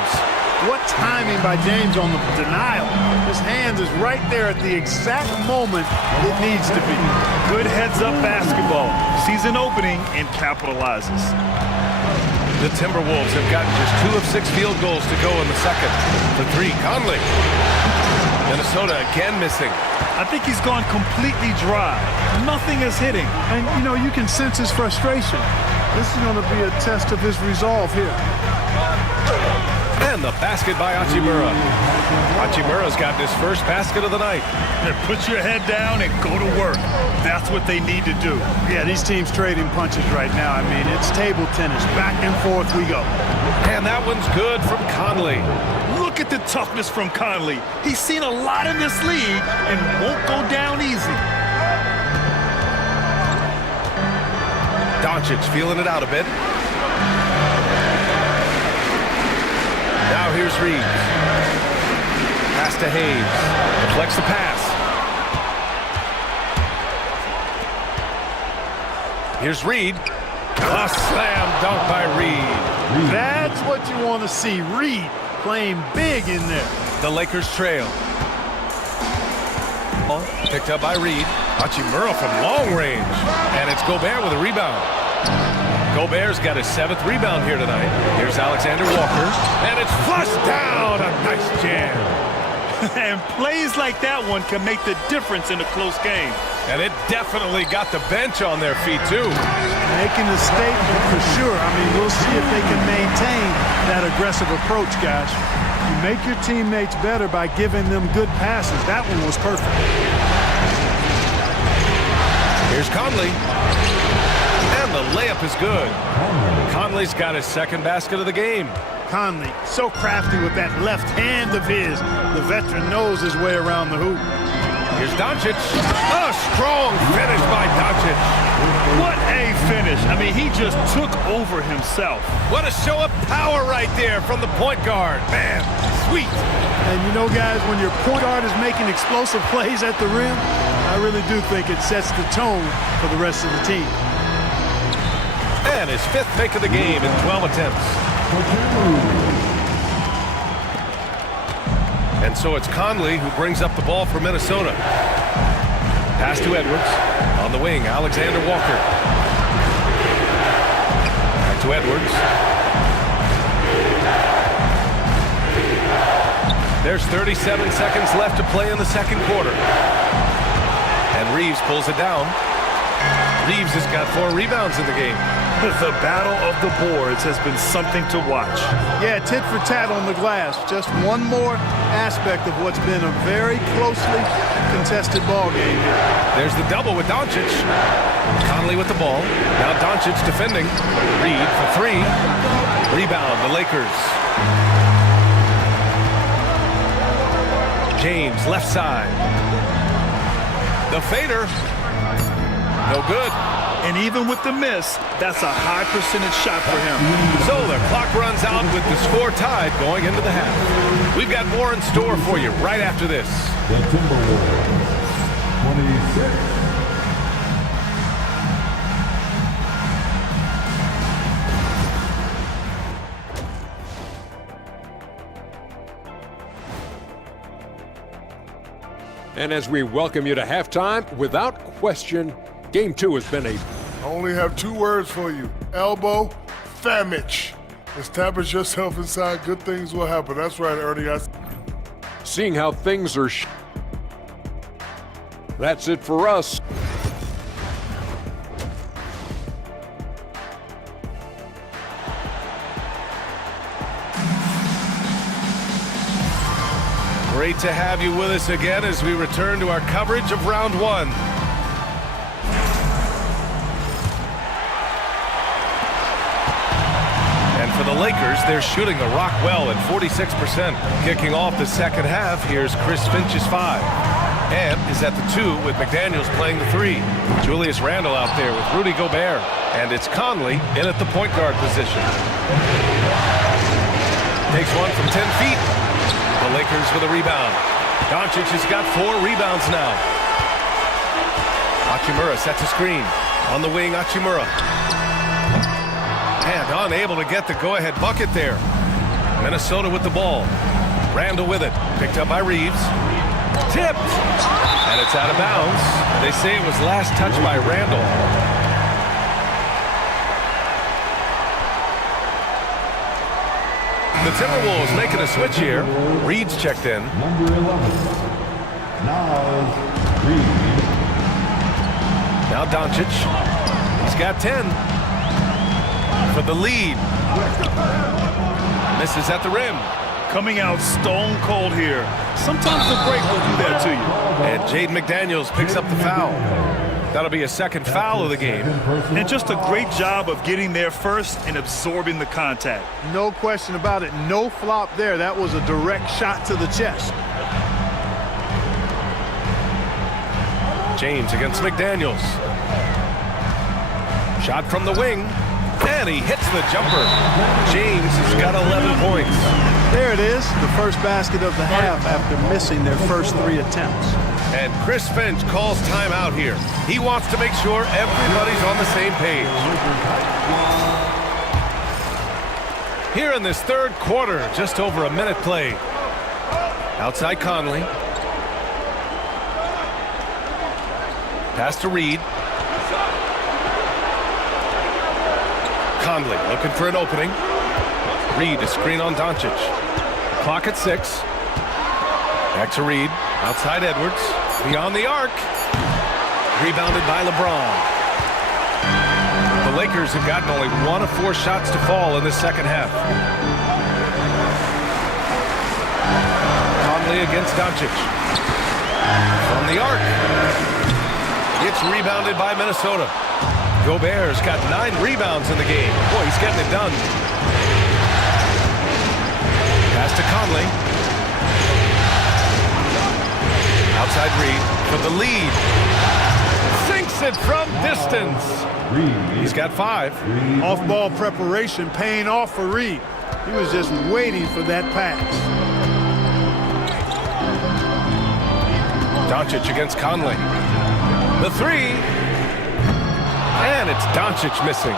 What timing by James on the denial. His hand is right there at the exact moment it needs to be. Good heads-up basketball. Sees an opening and capitalizes. The Timberwolves have gotten just 2 of 6 field goals to go in the second. For 3, Conley. Minnesota again missing. I think he's gone completely dry. Nothing is hitting. And, you know, you can sense his frustration. This is going to be a test of his resolve here. And the basket by Hachimura. Hachimura's got his first basket of the night. Put your head down and go to work. That's what they need to do. Yeah, these teams trading punches right now. I mean, it's table tennis. Back and forth we go. And that one's good from Conley. Look at the toughness from Conley. He's seen a lot in this league and won't go down easy. Doncic feeling it out a bit. Now here's Reeves. Pass to Hayes. Deflects the pass. Here's Reed. A slam dunk by Reed. That's what you want to see. Reed playing big in there. The Lakers trail. Picked up by Reed. Hachimura from long range. And it's Gobert with a rebound. Gobert's got his 7th rebound here tonight. Here's Alexander Walker. And it's flushed down. A nice jam. And plays like that one can make the difference in a close game. And it definitely got the bench on their feet, too. Making a statement for sure. I mean, we'll see if they can maintain that aggressive approach, guys. You make your teammates better by giving them good passes. That one was perfect. Here's Conley. And the layup is good. Conley's got his 2nd basket of the game. Conley, so crafty with that left hand of his. The veteran knows his way around the hoop. Here's Doncic. A strong finish by Doncic. What a finish. I mean, he just took over himself. What a show of power right there from the point guard. Man, sweet. And you know, guys, when your point guard is making explosive plays at the rim, I really do think it sets the tone for the rest of the team. And his 5th make of the game in 12 attempts. And so it's Conley who brings up the ball for Minnesota. Pass to Edwards. On the wing, Alexander Walker. Back to Edwards. There's 37 seconds left to play in the second quarter. And Reeves pulls it down. Reeves has got 4 rebounds in the game. The battle of the boards has been something to watch. Yeah, tit for tat on the glass. Just one more aspect of what's been a very closely contested ball game here. There's the double with Doncic. Conley with the ball. Now Doncic defending. Reed for 3. Rebound, the Lakers. James, left side. The fader. No good. And even with the miss, that's a high percentage shot for him. So the clock runs out with the score tied going into the half. We've got more in store for you right after this. The Timberwolves, 26. And as we welcome you to halftime, without question, Game 2 has been I only have 2 words for you. Elbow, famich. Establish yourself inside, good things will happen. That's right, Ernie. Seeing how things are that's it for us. Great to have you with us again as we return to our coverage of round 1. For the Lakers, they're shooting the rock well at 46%. Kicking off the second half, here's Chris Finch's 5. And is at the 2 with McDaniels playing the 3. Julius Randle out there with Rudy Gobert. And it's Conley in at the point guard position. Takes one from 10 feet. The Lakers with a rebound. Doncic has got 4 rebounds now. Hachimura sets a screen. On the wing, Hachimura. And unable to get the go-ahead bucket there. Minnesota with the ball. Randle with it. Picked up by Reeves. Tipped. And it's out of bounds. They say it was last touched by Randle. The Timberwolves making a switch here. Reed's checked in. Number 11, Naz Reid. Now Doncic. He's got 10 for the lead. Misses at the rim. Coming out stone cold here. Sometimes the break will do that to you. And Jaden McDaniels picks up the foul. That'll be a second foul of the game. And just a great job of getting there first and absorbing the contact. No question about it. No flop there. That was a direct shot to the chest. James against McDaniels. Shot from the wing. And he hits the jumper. James has got 11 points. There it is, the first basket of the half after missing their first 3 attempts. And Chris Finch calls timeout here. He wants to make sure everybody's on the same page. Here in this third quarter, just over a minute played. Outside Conley. Pass to Reed. Conley looking for an opening. Reed a screen on Doncic. Clock at 6. Back to Reed. Outside Edwards. Beyond the arc. Rebounded by LeBron. The Lakers have gotten only 1 of 4 shots to fall in the second half. Conley against Doncic. From the arc. It's rebounded by Minnesota. Gobert's got 9 rebounds in the game. Boy, he's getting it done. Pass to Conley. Outside Reed for the lead. Sinks it from distance. He's got 5. Off-ball preparation paying off for Reed. He was just waiting for that pass. Doncic against Conley. The 3. And it's Doncic missing.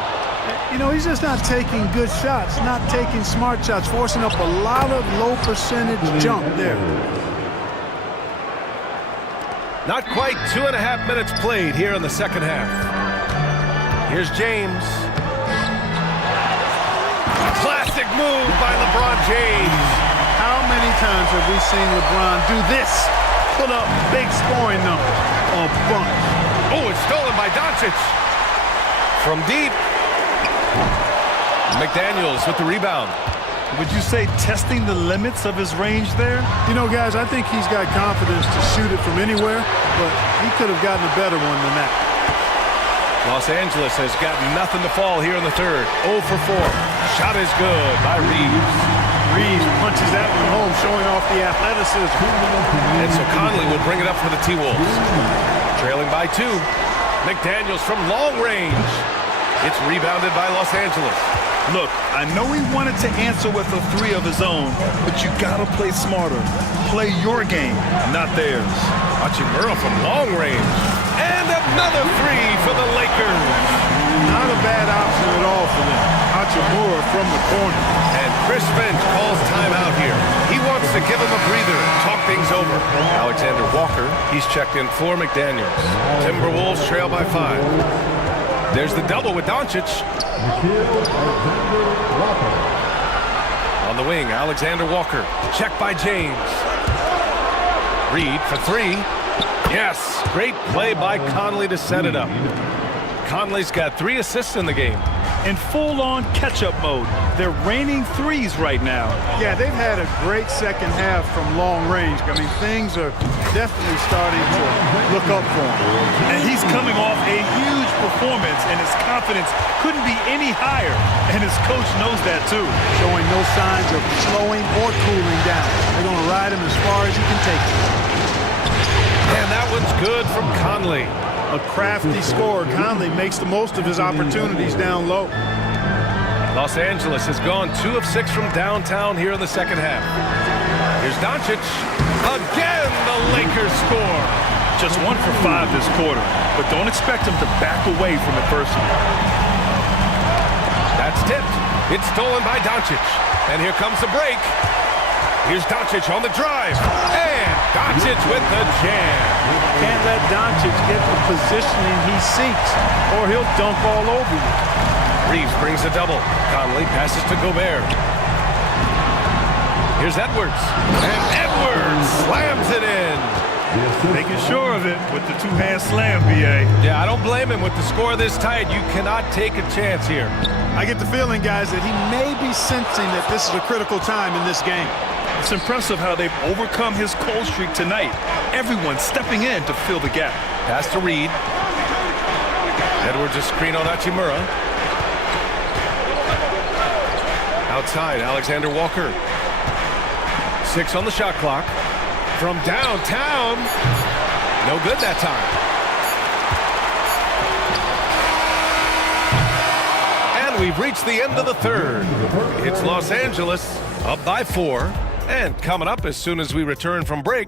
You know, he's just not taking good shots, not taking smart shots, forcing up a lot of low percentage jump there. Not quite 2.5 minutes played here in the second half. Here's James. Classic move by LeBron James. How many times have we seen LeBron do this? Put up big scoring numbers. A bunch. Oh, it's stolen by Doncic. From deep. McDaniels with the rebound. Would you say testing the limits of his range there? You know, guys, I think he's got confidence to shoot it from anywhere, but he could have gotten a better one than that. Los Angeles has got nothing to fall here in the third. 0 for 4. Shot is good by Reeves. Reeves punches that one home, showing off the athleticism. And so Conley will bring it up for the T-Wolves. Trailing by 2. McDaniels from long range. It's rebounded by Los Angeles. Look, I know he wanted to answer with a 3 of his own, but you gotta play smarter. Play your game, not theirs. Hachimura from long range. And another 3 for the Lakers. Not a bad option at all for them. Hachimura from the corner. And Chris Finch calls timeout here. He wants to give him a breather, talk things over. Alexander Walker, he's checked in for McDaniels. Timberwolves trail by 5. There's the double with Doncic. On the wing, Alexander Walker. Checked by James. Reed for 3. Yes, great play by Conley to set it up. Conley's got 3 assists in the game. In full-on catch-up mode. They're raining 3s right now. Yeah, they've had a great second half from long range. I mean, things are definitely starting to look up for him. And he's coming off a huge performance, and his confidence couldn't be any higher. And his coach knows that, too. Showing no signs of slowing or cooling down. They're going to ride him as far as he can take him. And that one's good from Conley. A crafty scorer. Conley makes the most of his opportunities down low. Los Angeles has gone 2 of 6 from downtown here in the second half. Here's Doncic. Again, the Lakers score. Just 1 for 5 this quarter, but don't expect him to back away from adversity. That's tipped. It's stolen by Doncic. And here comes the break. Here's Doncic on the drive. And Doncic with the jam. Can't let Doncic get the positioning he seeks, or he'll dunk all over you. Reeves brings a double. Conley passes to Gobert. Here's Edwards. And Edwards slams it in. Making sure of it with the two-hand slam, B.A. Yeah, I don't blame him. With the score this tight, you cannot take a chance here. I get the feeling, guys, that he may be sensing that this is a critical time in this game. It's impressive how they've overcome his cold streak tonight. Everyone stepping in to fill the gap. Pass to Reed. Edwards a screen on Hachimura. Outside, Alexander Walker. 6 on the shot clock. From downtown. No good that time. And we've reached the end of the third. It's Los Angeles up by 4. And coming up as soon as we return from break.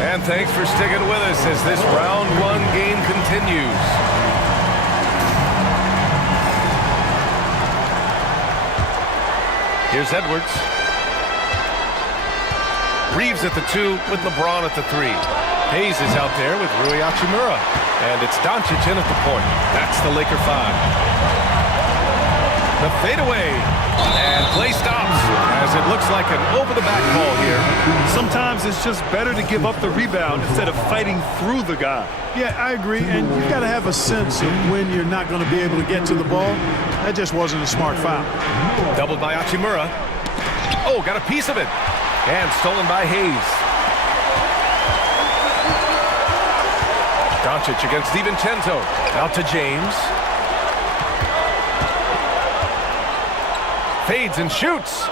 And thanks for sticking with us as this round 1 game continues. Here's Edwards. Reeves at the 2 with LeBron at the 3. Hayes is out there with Rui Hachimura. And it's Doncic in at the point. That's the Laker 5. The fadeaway. And play stops as it looks like an over-the-back call here. Sometimes it's just better to give up the rebound instead of fighting through the guy. Yeah, I agree. And you've got to have a sense of when you're not going to be able to get to the ball. That just wasn't a smart foul. Doubled by Hachimura. Oh, got a piece of it. And stolen by Hayes. Doncic against DiVincenzo. Out to James. Fades and shoots.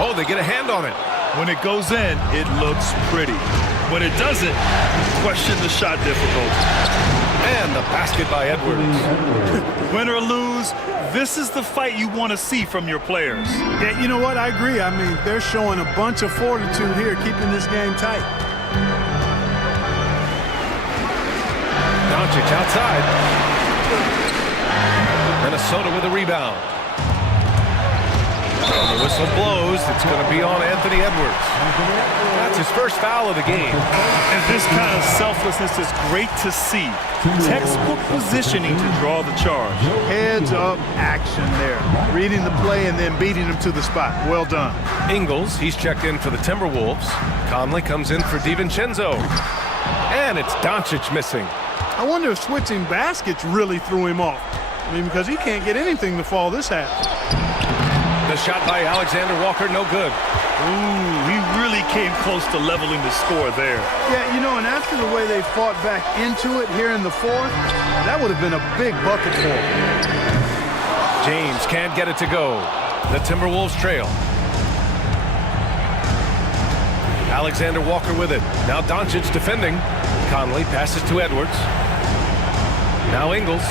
Oh, they get a hand on it. When it goes in, it looks pretty. When it doesn't, question the shot difficulty. And the basket by Edwards. Win or lose, this is the fight you want to see from your players. Yeah, you know what? I agree. I mean, they're showing a bunch of fortitude here, keeping this game tight. Doncic outside. Minnesota with a rebound. And the whistle blows. It's going to be on Anthony Edwards. That's his first foul of the game. And this kind of selflessness is great to see. Textbook positioning to draw the charge. Heads-up action there. Reading the play and then beating him to the spot. Well done. Ingles, he's checked in for the Timberwolves. Conley comes in for DiVincenzo. And it's Doncic missing. I wonder if switching baskets really threw him off. I mean, because he can't get anything to fall this half. The shot by Alexander Walker, no good. Ooh, he really came close to leveling the score there. Yeah, you know, and after the way they fought back into it here in the 4th, that would have been a big bucket for him. James can't get it to go. The Timberwolves trail. Alexander Walker with it. Now Doncic defending. Conley passes to Edwards. Now Ingles.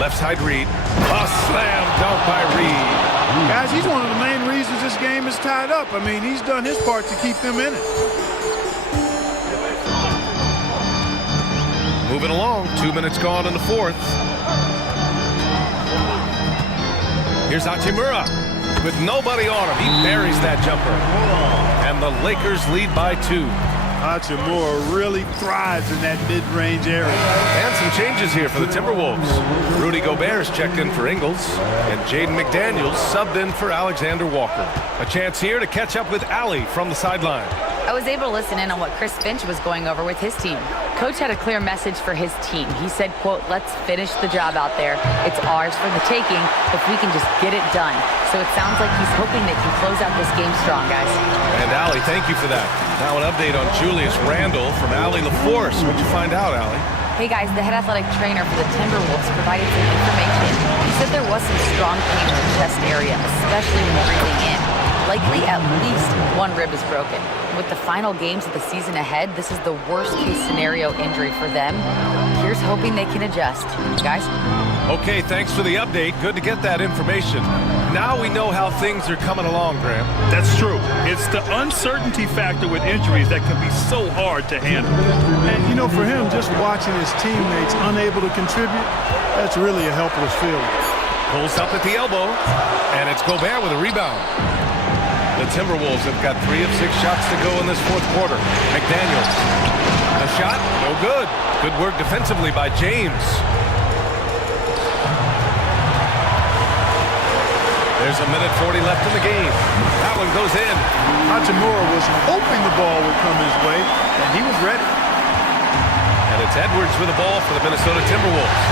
Left side Reed. A slam dunk by Reed. Guys, he's one of the main reasons this game is tied up. I mean, he's done his part to keep them in it. Moving along. 2 minutes gone in the 4th. Here's Hachimura with nobody on him. He buries that jumper. And the Lakers lead by 2. Hachimura really thrives in that mid-range area. And some changes here for the Timberwolves. Rudy Gobert's checked in for Ingles, and Jaden McDaniels subbed in for Alexander Walker. A chance here to catch up with Allie from the sideline. I was able to listen in on what Chris Finch was going over with his team. Coach had a clear message for his team. He said, quote, "Let's finish the job out there. It's ours for the taking if we can just get it done." So it sounds like he's hoping they can close out this game strong, guys. And Allie, thank you for that. Now an update on Julius Randle from Allie LaForce. What'd you find out, Allie? Hey guys, the head athletic trainer for the Timberwolves provided some information. He said there was some strong pain in the chest area, especially when breathing in. Likely at least one rib is broken. With the final games of the season ahead, this is the worst case scenario injury for them. Here's hoping they can adjust. Guys? Okay, thanks for the update. Good to get that information. Now we know how things are coming along, Graham. That's true. It's the uncertainty factor with injuries that can be so hard to handle. And, you know, for him, just watching his teammates unable to contribute, that's really a helpless feeling. Pulls up at the elbow, and it's Gobert with a rebound. The Timberwolves have got 3 of 6 shots to go in this fourth quarter. McDaniels. A shot, no good. Good work defensively by James. There's a minute 40 left in the game. That one goes in. Hachimura was hoping the ball would come his way, and he was ready. And it's Edwards with the ball for the Minnesota Timberwolves.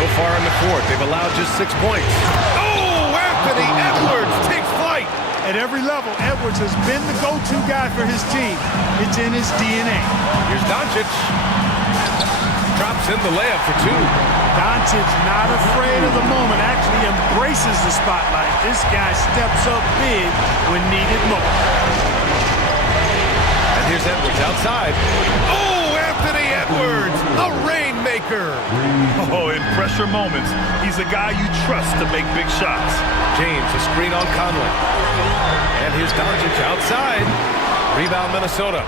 So far in the fourth, they've allowed just 6 points. Oh, Anthony Edwards takes flight. At every level, Edwards has been the go-to guy for his team. It's in his DNA. Here's Doncic. Drops in the layup for 2. Doncic not afraid of the moment, actually embraces the spotlight. This guy steps up big when needed most. And here's Edwards outside. Oh, Anthony Edwards, a rainmaker. Oh, in pressure moments, he's a guy you trust to make big shots. James, a screen on Conley. And here's Doncic outside. Rebound Minnesota.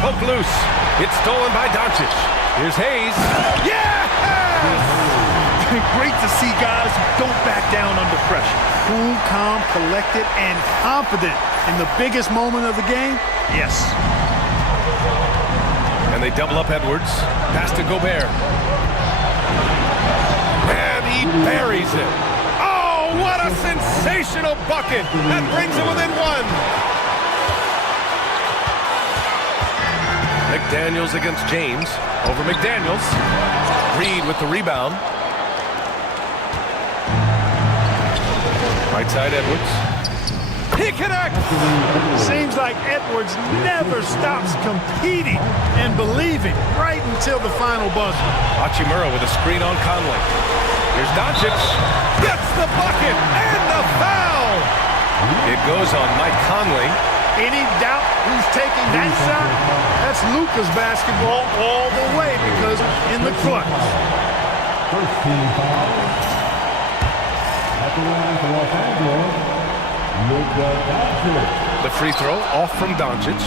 Poke loose. It's stolen by Doncic. Here's Hayes. Yes! Great to see guys who don't back down under pressure. Cool, calm, collected, and confident in the biggest moment of the game. Yes. And they double up Edwards. Pass to Gobert. And he buries it. Oh, what a sensational bucket. That brings it within 1. McDaniels against James. Over McDaniels. Reed with the rebound. Right side Edwards. He connects! Seems like Edwards never stops competing and believing right until the final buzzer. Hachimura with a screen on Conley. Here's Doncic. Gets the bucket and the foul! It goes on Mike Conley. Any doubt who's taking that shot? That's Luka's basketball all the way because in the clutch. First team foul. At the line for Los Angeles, Luka Doncic. The free throw off from Doncic.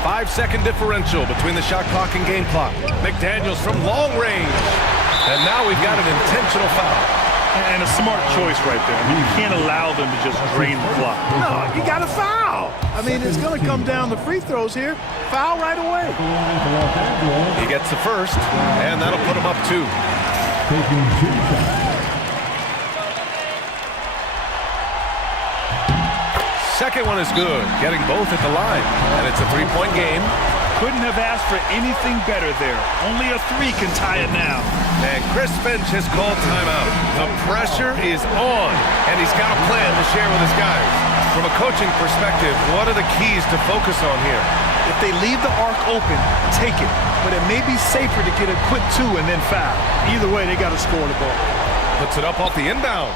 5-second differential between the shot clock and game clock. McDaniels from long range. And now we've got an intentional foul. And a smart choice right there. I mean, you can't allow them to just drain the clock. No, you got to foul. I mean, it's going to come down to free throws here. Foul right away. He gets the first, and that'll put him up 2. Taking 2 shots. Second one is good, getting both at the line. And it's a 3-point game. Couldn't have asked for anything better there. Only a 3 can tie it now. And Chris Finch has called timeout. The pressure is on, and he's got a plan to share with his guys. From a coaching perspective, what are the keys to focus on here? If they leave the arc open, take it. But it may be safer to get a quick 2 and then foul. Either way, they got to score the ball. Puts it up off the inbound.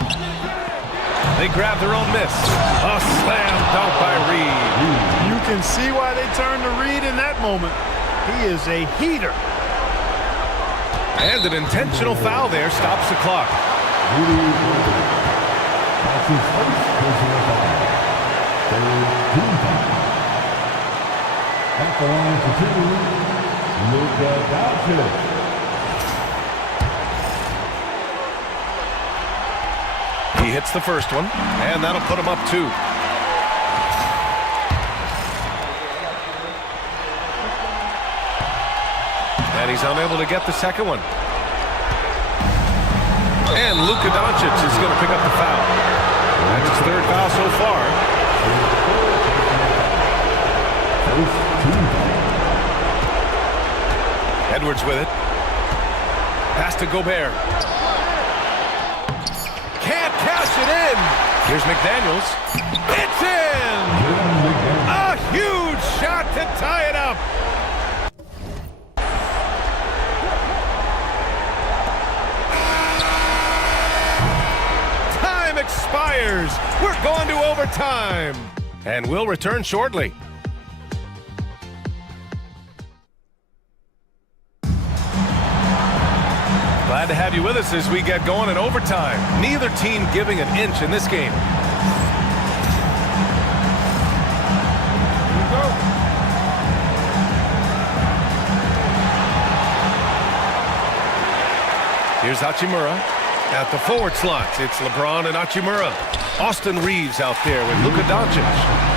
They grab their own miss. A slam dunk by Reed. You can see why they turned to Reed in that moment. He is a heater. And an intentional foul there stops the clock. That's his first personal foul. Third team foul. At the line for 2, Luka Doncic. He hits the first one, and that'll put him up 2. And he's unable to get the second one. And Luka Doncic is going to pick up the foul. That's his 3rd foul so far. Edwards with it. Pass to Gobert. Can't cash it in. Here's McDaniels. It's in! A huge shot to tie it up. Time expires. We're going to overtime. And we'll return shortly. Glad to have you with us as we get going in overtime. Neither team giving an inch in this game. Here's Hachimura. At the forward slots, it's LeBron and Hachimura. Austin Reeves out there with Luka Doncic.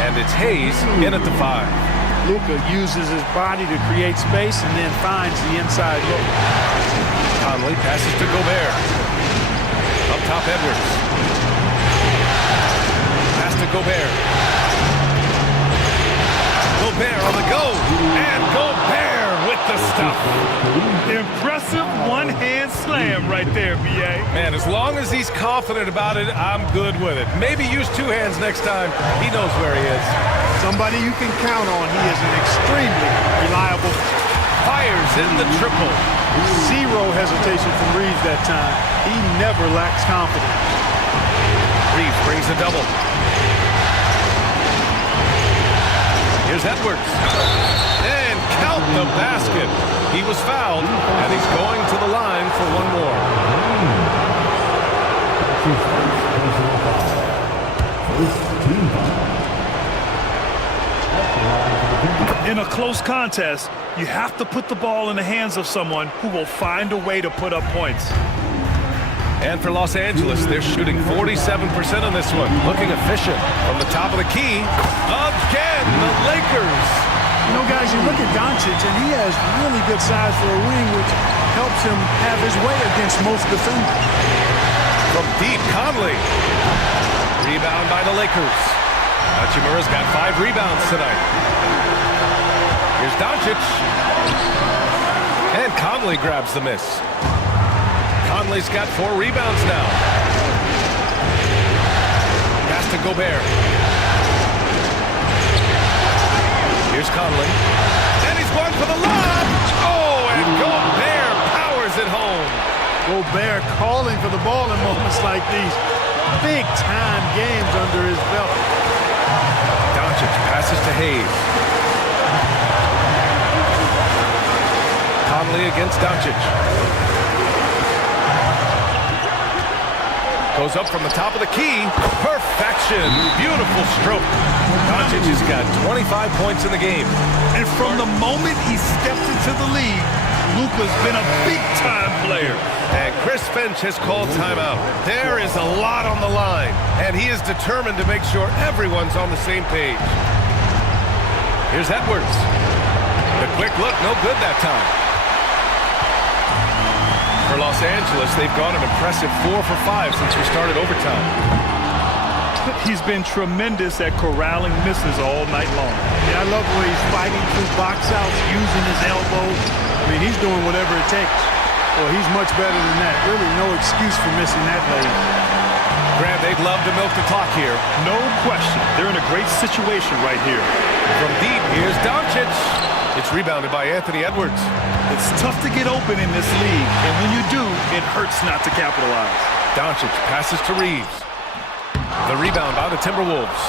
And it's Hayes in at the 5. Luka uses his body to create space and then finds the inside look. Conley passes to Gobert. Up top, Edwards. Pass to Gobert. Gobert on the go. And Gobert with the stuff. Impressive one-hand slam right there, B.A. Man, as long as he's confident about it, I'm good with it. Maybe use 2 hands next time. He knows where he is. Somebody you can count on. He is an extremely reliable. Fires in the triple. Zero hesitation from Reeves that time. He never lacks confidence. Reeves brings a double. Here's Edwards. And count the basket. He was fouled, and he's going to the line for one more. In a close contest, you have to put the ball in the hands of someone who will find a way to put up points. And for Los Angeles, they're shooting 47% on this one. Looking efficient from the top of the key. Again, the Lakers. You know, guys, you look at Doncic, and he has really good size for a wing, which helps him have his way against most defenders. From deep, Conley. Rebound by the Lakers. Hachimura's got 5 rebounds tonight. Here's Doncic. And Conley grabs the miss. Conley's got 4 rebounds now. Pass to Gobert. Here's Conley. And he's going for the lob. Oh, and Gobert powers it home. Gobert calling for the ball in moments like these. Big-time games under his belt. Doncic passes to Hayes. Conley against Doncic. Goes up from the top of the key. Perfection. Beautiful stroke. Doncic has got 25 points in the game. And from the moment he stepped into the league, Luka's been a big-time player. And Chris Finch has called timeout. There is a lot on the line, and he is determined to make sure everyone's on the same page. Here's Edwards. The quick look, no good that time. For Los Angeles, they've gone an impressive 4 for 5 since we started overtime. He's been tremendous at corralling misses all night long. Yeah, I love the way he's fighting through box outs, using his elbows. I mean, he's doing whatever it takes. Well, he's much better than that. Really no excuse for missing that lane. Grant, they'd love to milk the clock here. No question. They're in a great situation right here. From deep, here's Doncic. It's rebounded by Anthony Edwards. It's tough to get open in this league, and when you do, it hurts not to capitalize. Doncic passes to Reeves. The rebound by the Timberwolves.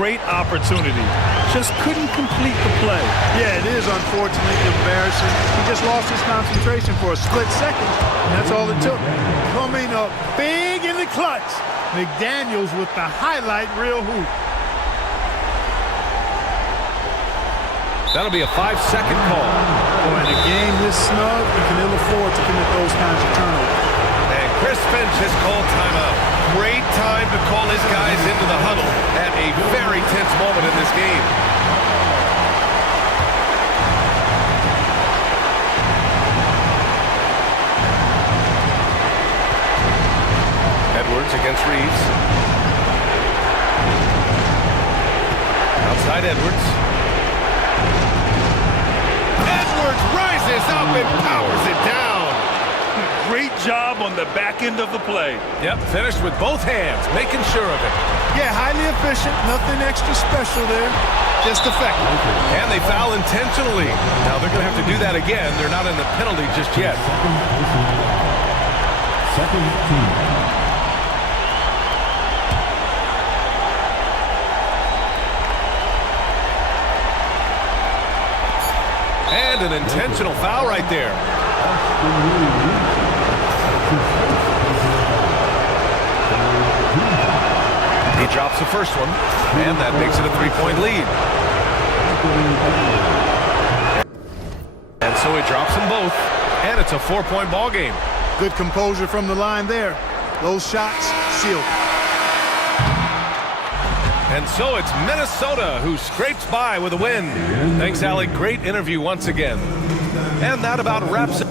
Great opportunity. Just couldn't complete the play. Yeah, it is unfortunately embarrassing. He just lost his concentration for a split second, and that's all it took. Coming up big in the clutch. McDaniels with the highlight reel hoop. That'll be a 5-second call. Boy, in a game this snug, you can ill afford to commit those kinds of turnovers. And Chris Finch has called timeout. Great time to call his guys into the huddle at a very tense moment in this game. Edwards against Reeves. Outside Edwards. Edwards rises up and powers it down. Great job on the back end of the play. Yep, finished with both hands, making sure of it. Yeah, highly efficient. Nothing extra special there. Just effective. And they foul intentionally. Now they're going to have to do that again. They're not in the penalty just yet. Second team. And an intentional foul right there. He drops the first one, and that makes it a 3-point lead. And so he drops them both, and it's a 4-point ball game. Good composure from the line there. Those shots sealed. And so it's Minnesota who scrapes by with a win. Thanks, Allie. Great interview once again. And that about wraps it.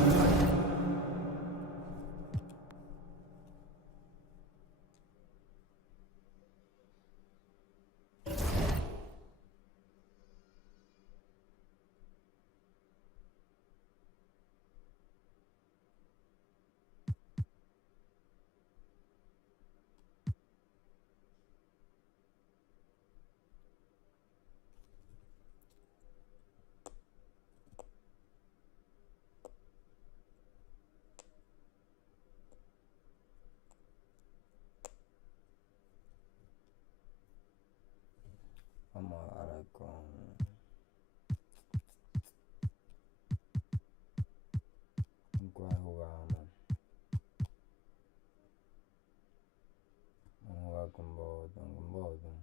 Vamos a dar con cuál jugamos. Vamos a jugar con Boston.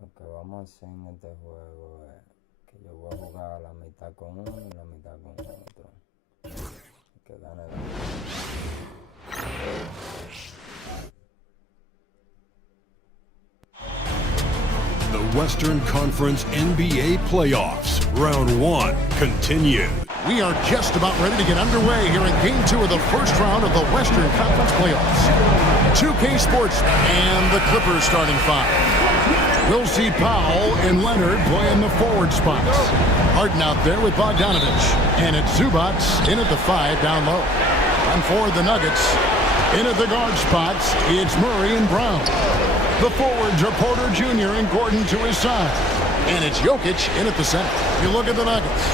Lo que vamos a hacer en este juego es que yo voy a jugar a la mitad con uno y la mitad con otro. Que gane la... The Western Conference NBA playoffs, round 1, continue. We are just about ready to get underway here in Game 2 of the first round of the Western Conference playoffs. 2K Sports and the Clippers starting 5. We'll see Powell and Leonard play in the forward spots. Harden out there with Bogdanovich. And it's Zubac in at the 5 down low. And for the Nuggets, in at the guard spots, it's Murray and Brown. The forwards are Porter Jr. and Gordon to his side. And it's Jokic in at the center. You look at the Nuggets.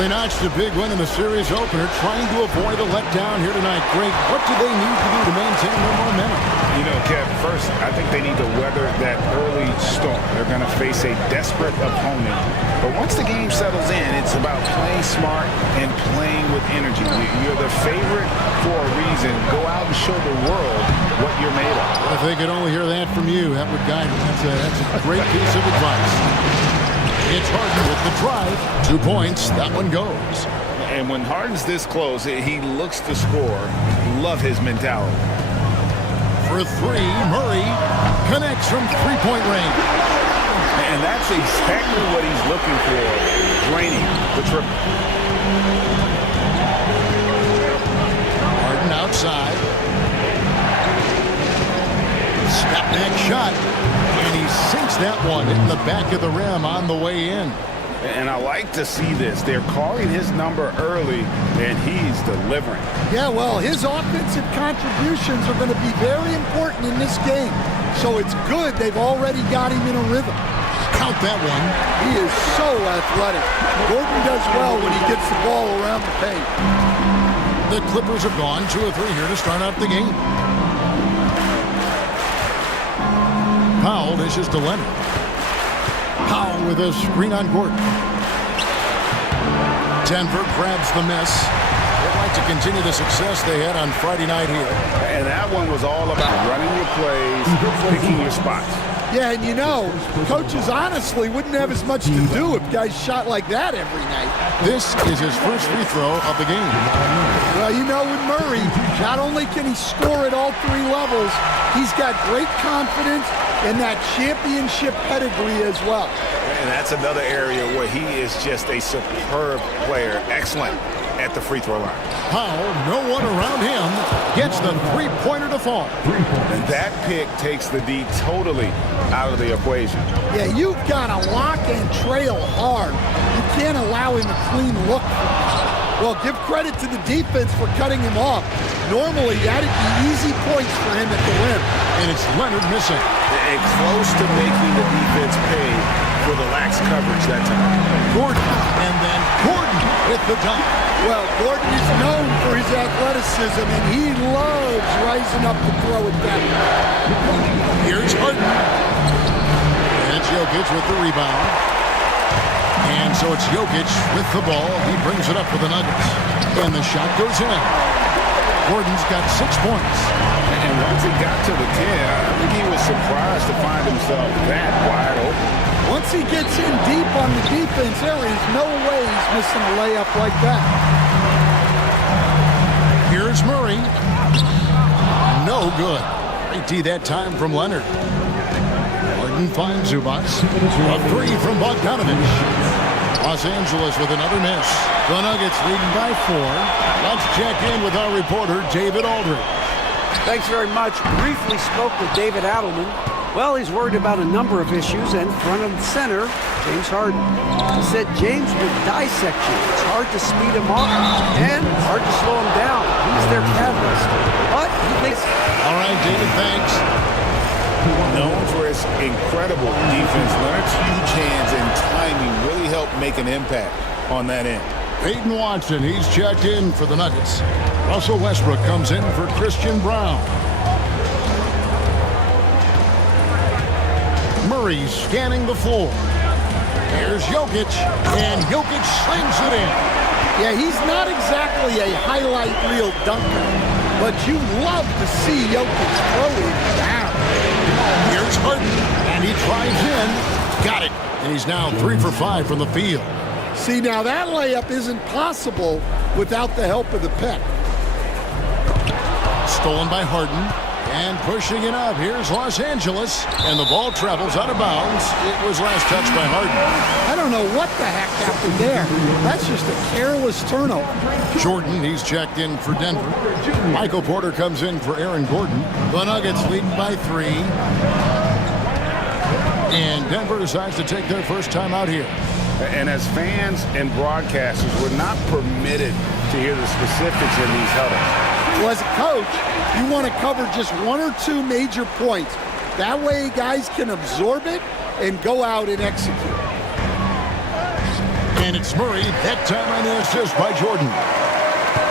They notched a big win in the series opener, trying to avoid a letdown here tonight. Greg, what do they need to do to maintain their momentum? You know, Kev, first, I think they need to weather that early storm. They're going to face a desperate opponent. But once the game settles in, it's about playing smart and playing with energy. You're the favorite for a reason. Go out and show the world what you're made of. If they could only hear that from you, that would guide them. That's a great piece of advice. It's Harden with the drive. 2 points. That one goes. And when Harden's this close, he looks to score. Love his mentality. For 3, Murray connects from three-point range. And that's exactly what he's looking for, draining the triple. Harden outside. Step back shot. And he sinks that one in the back of the rim on the way in. And I like to see this. They're calling his number early, and he's delivering. Yeah, well, his offensive contributions are going to be very important in this game. So it's good they've already got him in a rhythm. Count that one. He is so athletic. Gordon does well when he gets the ball around the paint. The Clippers have gone 2 of 3 here to start out the game. Powell dishes to Leonard. Powell with a screen on Gordon. Denver grabs the miss. They'd like to continue the success they had on Friday night here. And that one was all about running your plays, picking your spots. Yeah, and you know, coaches honestly wouldn't have as much to do if guys shot like that every night. This is his first free throw of the game. Well, you know, with Murray, not only can he score at all 3 levels, he's got great confidence and that championship pedigree as well. And that's another area where he is just a superb player. Excellent at the free throw line. Powell, no one around him, gets the three-pointer to fall. And that pick takes the D totally out of the equation. Yeah, you've got to lock and trail hard. You can't allow him a clean look. Well, give credit to the defense for cutting him off. Normally, that'd be easy points for him at the rim. And it's Leonard missing. And close to making the defense pay for the lax coverage that time. Gordon, and then Gordon with the dunk. Well, Gordon is known for his athleticism, and he loves rising up to throw it down. Here's Harden. And Jokic with the rebound. And so it's Jokic with the ball. He brings it up for the Nuggets. And the shot goes in. Gordon's got 6 points. And once he got to the 10, I think he was surprised to find himself that wide open. Once once he gets in deep on the defense, there is no way he's missing a layup like that. Here's Murray. No good. Great D that time from Leonard. Harden finds Zubac. A three from Bogdanovich. Los Angeles with another miss. The Nuggets leading by 4. Let's check in with our reporter, David Aldridge. Thanks very much. Briefly spoke with David Adelman. Well, he's worried about a number of issues, and front and center, James Harden. He said James would dissect you. It's hard to speed him up and hard to slow him down. He's their catalyst. But he thinks... All right, David, thanks. Known for his incredible defense, Leonard's huge hands and timing really helped make an impact on that end. Peyton Watson, he's checked in for the Nuggets. Russell Westbrook comes in for Christian Brown. Murray's scanning the floor. Here's Jokic, and Jokic slings it in. Yeah, he's not exactly a highlight reel dunker, but you love to see Jokic throw it down. Here's Harden, and he drives in. Got it. And he's now 3 for 5 from the field. See, now that layup isn't possible without the help of the pick. Stolen by Harden. And pushing it up. Here's Los Angeles. And the ball travels out of bounds. It was last touched by Harden. I don't know what the heck happened there. That's just a careless turnover. Jordan, he's checked in for Denver. Michael Porter comes in for Aaron Gordon. The Nuggets leading by 3. And Denver decides to take their first time out here. And as fans and broadcasters, we're not permitted to hear the specifics in these huddles. Well, as a coach, you want to cover just 1 or 2 major points. That way guys can absorb it and go out and execute. And it's Murray, that time on the assist by Jordan.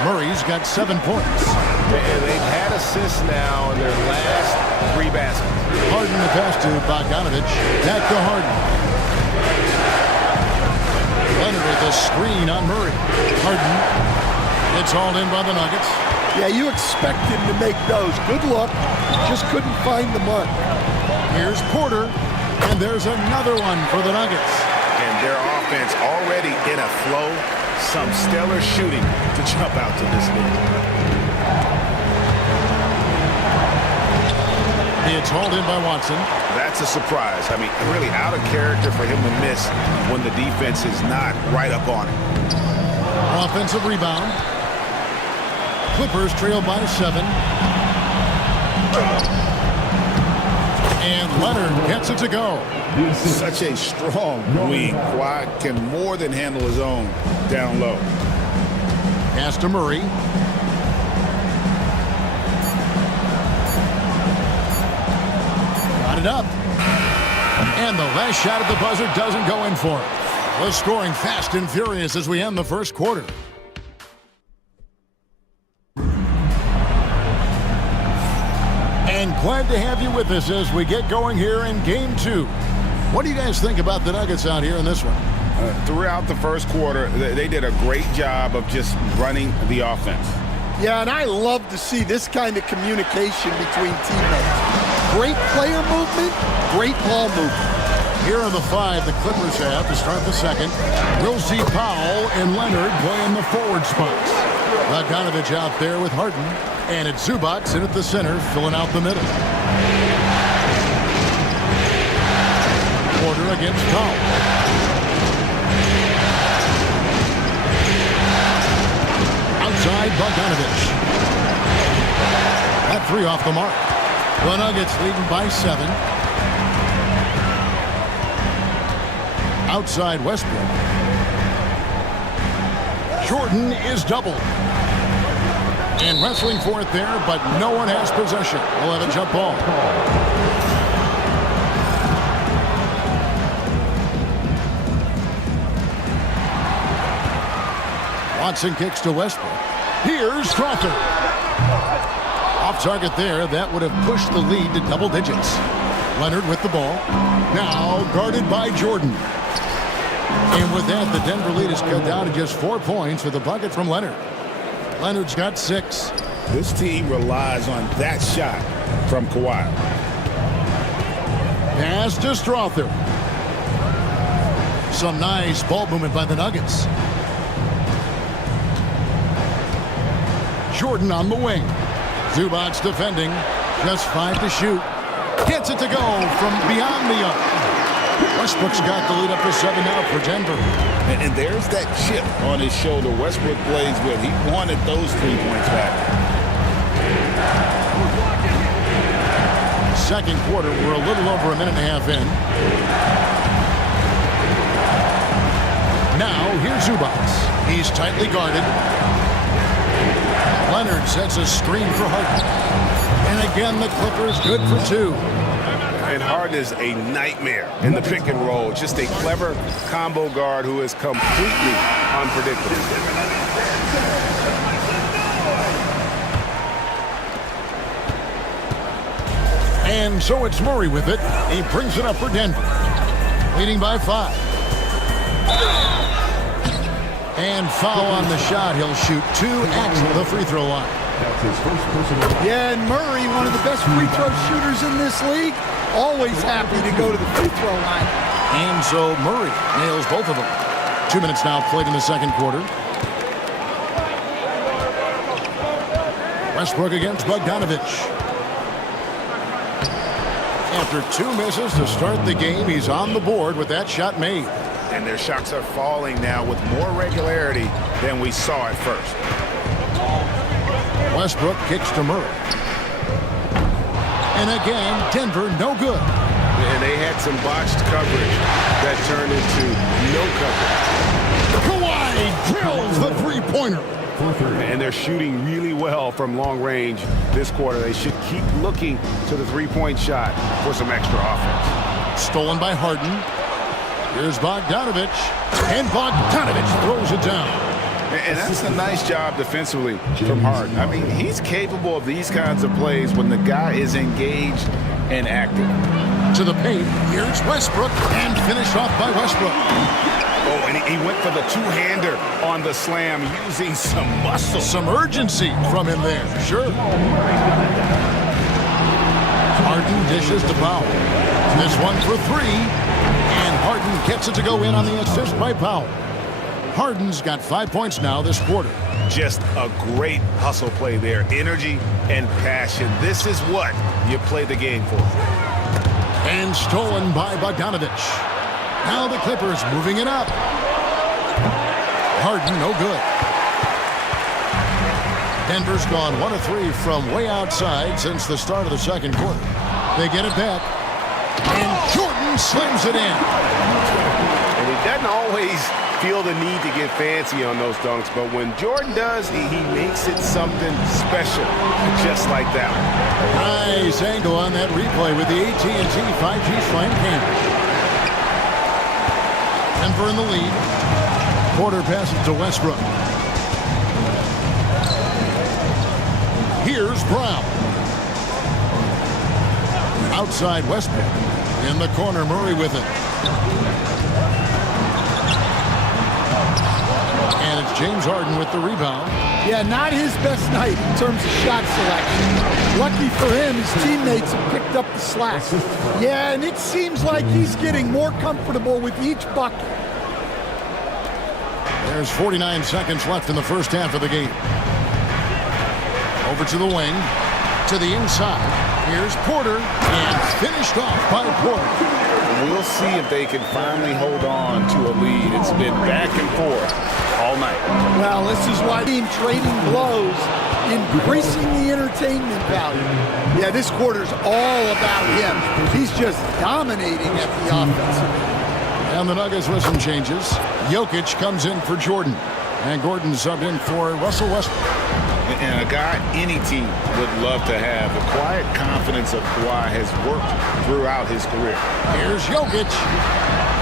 Murray's got 7 points. They've had assists now in their last 3 baskets. Harden the pass to Bogdanovich. Back to Harden. Leonard with a screen on Murray. Harden gets hauled in by the Nuggets. Yeah, you expect him to make those. Good look. Just couldn't find the mark. Here's Porter. And there's another one for the Nuggets. And their offense already in a flow. Some stellar shooting to jump out to this lead. It's hauled in by Watson. That's a surprise. I mean, really out of character for him to miss when the defense is not right up on him. Offensive rebound. Clippers trail by 7. And Leonard gets it to go. Such a strong wing. Kawhi can more than handle his own down low. Pass to Murray. Got it up. And the last shot at the buzzer doesn't go in for it. We're scoring fast and furious as we end the first quarter. And glad to have you with us as we get going here in Game 2. What do you guys think about the Nuggets out here in this one? Throughout the first quarter, they did a great job of just running the offense. Yeah, and I love to see this kind of communication between teammates. Great player movement, great ball movement. Here are the 5 the Clippers have to start the second. We'll see Powell and Leonard playing the forward spots. Bogdanovich out there with Harden. And it's Zubac in at the center, filling out the middle. Porter against Powell. Outside, Bogdanovich. That 3 off the mark. The Nuggets leading by 7. Outside Westbrook. Jordan is doubled. And wrestling for it there, but no one has possession. We'll have a jump ball. Watson kicks to Westbrook. Here's Strawther. Off target there. That would have pushed the lead to double digits. Leonard with the ball. Now guarded by Jordan. And with that, the Denver lead is cut down to just 4 points with a bucket from Leonard. Leonard's got 6. This team relies on that shot from Kawhi. Pass to Strawther. Some nice ball movement by the Nuggets. Jordan on the wing. Zubac defending. Just 5 to shoot. Gets it to go from beyond the arc. Westbrook's got the lead up to 7 now for Denver. And there's that chip on his shoulder Westbrook plays with. He wanted those 3 points back. Second quarter, we're a little over a minute and a half in. Now, here's Zubac. He's tightly guarded. Leonard sets a screen for Harden. And again, the Clippers good for 2. And Harden is a nightmare in the pick and roll. Just a clever combo guard who is completely unpredictable. And so it's Murray with it. He brings it up for Denver. Leading by 5. And foul on the shot. He'll shoot 2 at the free throw line. That's his first personal. Yeah, and Murray, one of the best free throw shooters in this league, always happy to go to the free throw line. And so Murray nails both of them. 2 minutes now played in the second quarter. Westbrook against Bogdanovich. After 2 misses to start the game, he's on the board with that shot made. And their shots are falling now with more regularity than we saw at first. Westbrook kicks to Murray. And again, Denver no good. And they had some botched coverage that turned into no coverage. Kawhi drills the three-pointer. And they're shooting really well from long range this quarter. They should keep looking to the three-point shot for some extra offense. Stolen by Harden. Here's Bogdanovich. And Bogdanovich throws it down. And that's a nice job defensively from Harden. I mean, he's capable of these kinds of plays when the guy is engaged and active. To the paint, here's Westbrook, and finished off by Westbrook. Oh, and he went for the two-hander on the slam, using some muscle. Some urgency from him there, sure. Harden dishes to Powell. This one for 3, and Harden gets it to go in on the assist by Powell. Harden's got 5 points now this quarter. Just a great hustle play there. Energy and passion. This is what you play the game for. And stolen by Bogdanovich. Now the Clippers moving it up. Harden no good. Denver's gone 1 of 3 from way outside since the start of the second quarter. They get it back. And Jordan slams it in. And he doesn't always feel the need to get fancy on those dunks, but when Jordan does, he makes it something special, just like that one. Nice angle on that replay with the AT&T 5G Slam camera. Denver in the lead. Porter passes to Westbrook. Here's Brown. Outside Westbrook. In the corner, Murray with it. And it's James Harden with the rebound. Yeah, not his best night in terms of shot selection. Lucky for him, his teammates have picked up the slack. Yeah, and it seems like he's getting more comfortable with each bucket. There's 49 seconds left in the first half of the game. Over to the wing, to the inside. Here's Porter, and finished off by Porter. We'll see if they can finally hold on to a lead. It's been back and forth all night. Well, this is why team trading blows, increasing the entertainment value. Yeah, this quarter's all about him. He's just dominating at the offensive end. And the Nuggets with some changes. Jokic comes in for Jordan. And Gordon subbed in for Russell Westbrook. And a guy any team would love to have. The quiet confidence of Kawhi has worked throughout his career. Here's Jokic.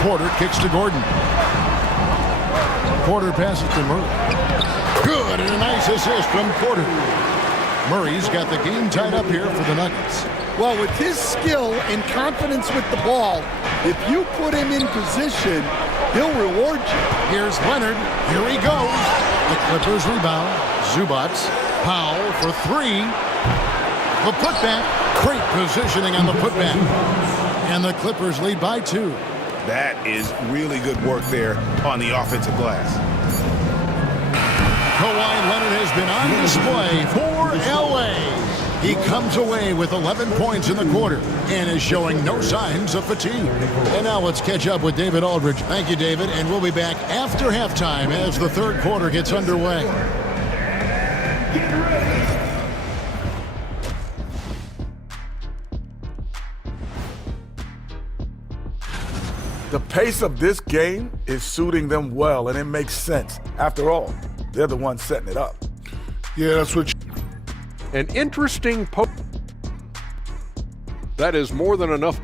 Porter kicks to Gordon. Porter passes to Murray. Good, and a nice assist from Porter. Murray's got the game tied up here for the Nuggets. Well, with his skill and confidence with the ball, if you put him in position, he'll reward you. Here's Leonard. Here he goes. The Clippers rebound. Zubac. Powell for 3. The putback. Great positioning on the putback. And the Clippers lead by 2. That is really good work there on the offensive glass. Kawhi Leonard has been on display for L.A. He comes away with 11 points in the quarter and is showing no signs of fatigue. And now let's catch up with David Aldridge. Thank you, David, and we'll be back after halftime as the third quarter gets underway. The pace of this game is suiting them well, and it makes sense. After all, they're the ones setting it up. Yeah, that's what An interesting that is more than enough.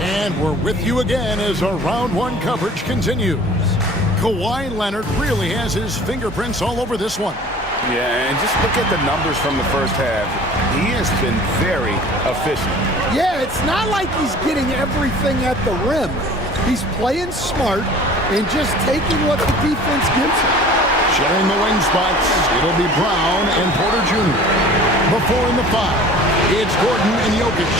And we're with you again as our round one coverage continues. Kawhi Leonard really has his fingerprints all over this one. Yeah, and just look at the numbers from the first half. He has been very efficient. Yeah, it's not like he's getting everything at the rim. He's playing smart and just taking what the defense gives him. Sharing the wing spots, it'll be Brown and Porter Jr. Before in the 5, it's Gordon and Jokic.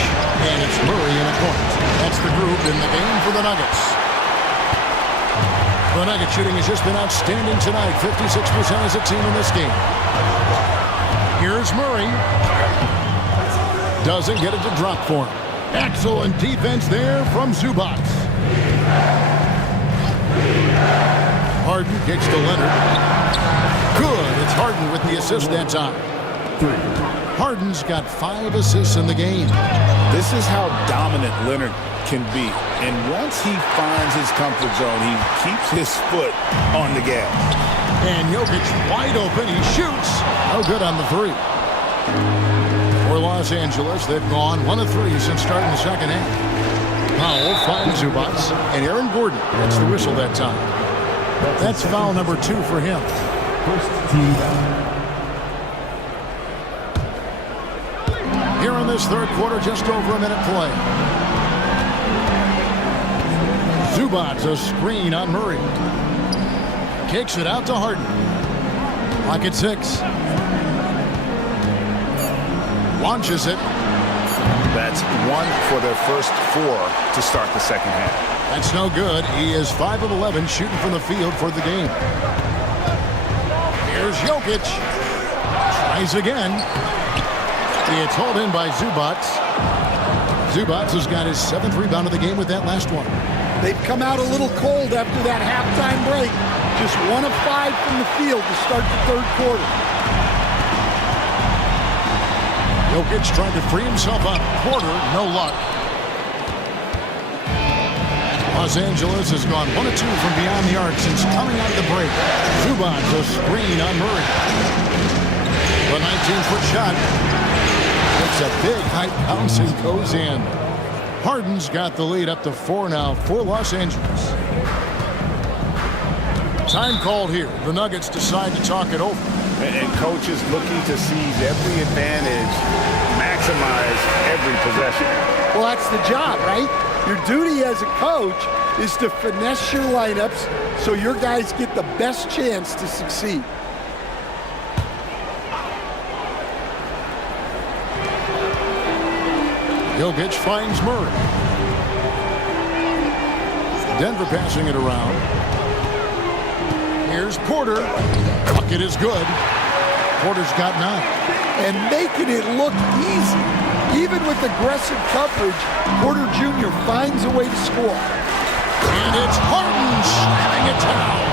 And it's Murray in a point. That's the group in the game for the Nuggets. The Nugget shooting has just been outstanding tonight. 56% as a team in this game. Here's Murray. Doesn't get it to drop for him. Excellent defense there from Zubac. Harden kicks to Leonard. Good. It's Harden with the assist that time. Harden's got 5 assists in the game. This is how dominant Leonard can be. And once he finds his comfort zone, he keeps his foot on the gas. And Jokic wide open. He shoots. No good on the 3. For Los Angeles, they've gone 1 of 3 since starting the second half. Powell finds Zubac. And Aaron Gordon gets the whistle that time. That's foul number 2 for him. Here in this third quarter, just over a minute play. Zubac, a screen on Murray. Kicks it out to Harden. Clock at 6. Launches it. That's 1 for their first 4 to start the second half. That's no good. He is 5 of 11 shooting from the field for the game. Here's Jokic. Tries again. It's hauled in by Zubac. Zubac has got his 7th rebound of the game with that last one. They've come out a little cold after that halftime break. Just 1 of 5 from the field to start the third quarter. Jokic trying to free himself up. Porter, no luck. Los Angeles has gone 1 of 2 from beyond the arc since coming out of the break. Zubac, a screen on Murray. The 19-foot shot. It's a big height bounce and goes in. Harden's got the lead up to 4 now for Los Angeles. Time called here. The Nuggets decide to talk it over. And coach is looking to seize every advantage, maximize every possession. Well, that's the job, right? Your duty as a coach is to finesse your lineups so your guys get the best chance to succeed. Jokic finds Murray. Denver passing it around. Here's Porter. Bucket is good. Porter's got 9. And making it look easy. Even with aggressive coverage, Porter Jr. finds a way to score. And it's Harden slamming it down.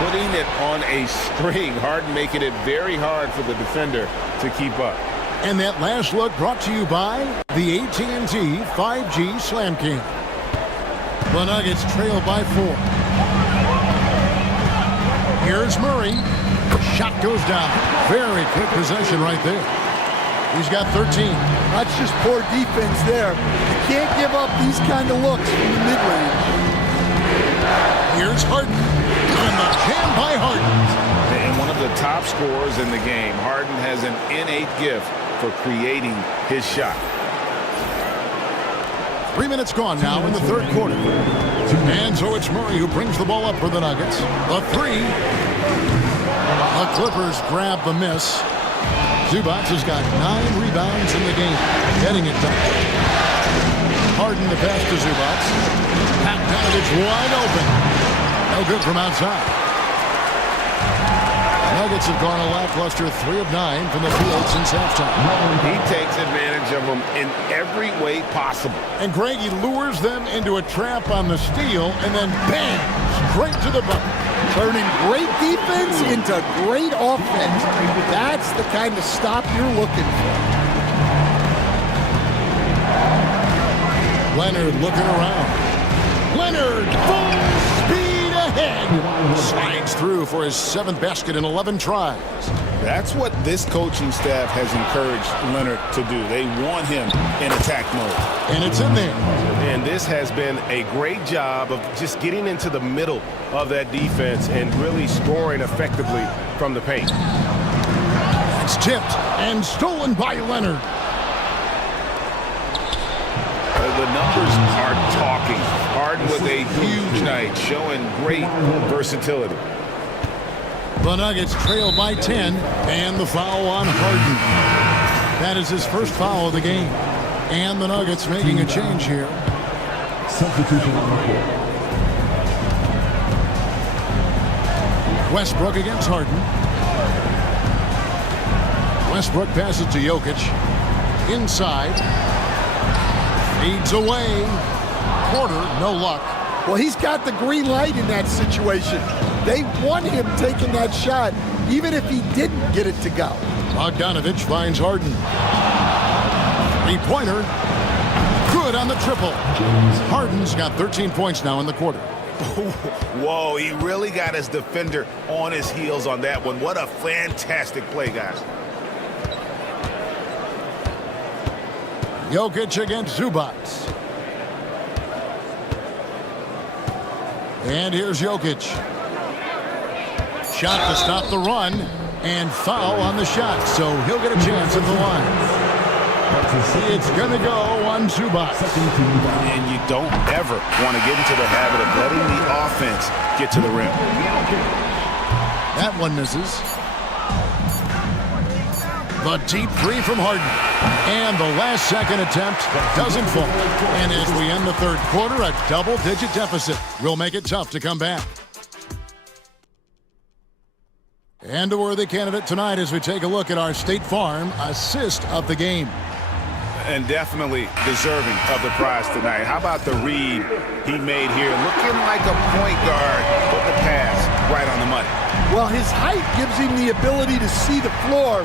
Putting it on a string. Harden making it very hard for the defender to keep up. And that last look brought to you by the AT&T 5G Slam King. The Nuggets trail by 4. Here's Murray. Shot goes down. Very quick possession right there. He's got 13. That's just poor defense there. You can't give up these kind of looks from the mid-range. Here's Harden. And the jam by Harden. And one of the top scorers in the game, Harden has an innate gift for creating his shot. 3 minutes gone now in the third quarter. And so it's Murray who brings the ball up for the Nuggets. The 3. Clippers grab the miss. Zubac has got 9 rebounds in the game. Getting it done. Harden to pass to Zubac. Bogdanovich wide open. No good from outside. Nuggets have gone a lackluster 3 of 9 from the field since halftime. He takes advantage of them in every way possible. And Greg, he lures them into a trap on the steal and then bam, straight to the bucket. Turning great defense into great offense. That's the kind of stop you're looking for. Leonard looking around. Leonard full speed ahead. Slides through for his 7th basket in 11 tries. That's what this coaching staff has encouraged Leonard to do. They want him in attack mode. And it's in there. And this has been a great job of just getting into the middle of that defense and really scoring effectively from the paint. It's tipped and stolen by Leonard. The numbers are talking. Harden with a huge night, showing great versatility. The Nuggets trail by 10, and the foul on Harden. That is his first foul of the game. And the Nuggets making a change here. Substitution on the court. Westbrook against Harden. Westbrook passes to Jokic. Inside. Feeds away. Porter, no luck. Well, he's got the green light in that situation. They want him taking that shot, even if he didn't get it to go. Bogdanovich finds Harden. 3-pointer. Good on the triple. Harden's got 13 points now in the quarter. Whoa, he really got his defender on his heels on that one. What a fantastic play, guys. Jokic against Zubac. And here's Jokic. Shot to stop the run, and foul on the shot, so he'll get a chance at the line. It's going to go on Zubac. And you don't ever want to get into the habit of letting the offense get to the rim. That one misses. The deep 3 from Harden. And the last second attempt doesn't fall. And as we end the third quarter, a double-digit deficit will make it tough to come back. And a worthy candidate tonight as we take a look at our State Farm assist of the game. And definitely deserving of the prize tonight. How about the read he made here? Looking like a point guard, put the pass right on the money. Well, his height gives him the ability to see the floor,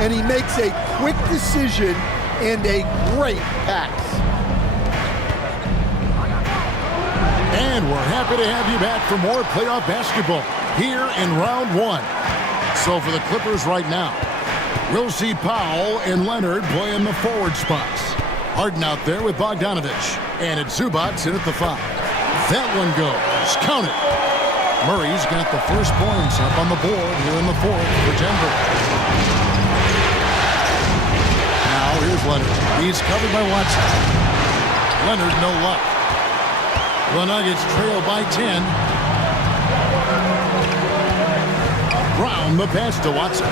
and he makes a quick decision and a great pass. And we're happy to have you back for more playoff basketball here in round 1. So for the Clippers right now, we'll see Powell and Leonard play in the forward spots. Harden out there with Bogdanovich. And it's Zubac in at the 5. That one goes. Count it. Murray's got the first points up on the board here in the 4th for Denver. Now here's Leonard. He's covered by Watson. Leonard, no luck. The Nuggets trail by 10. Brown the pass to Watson.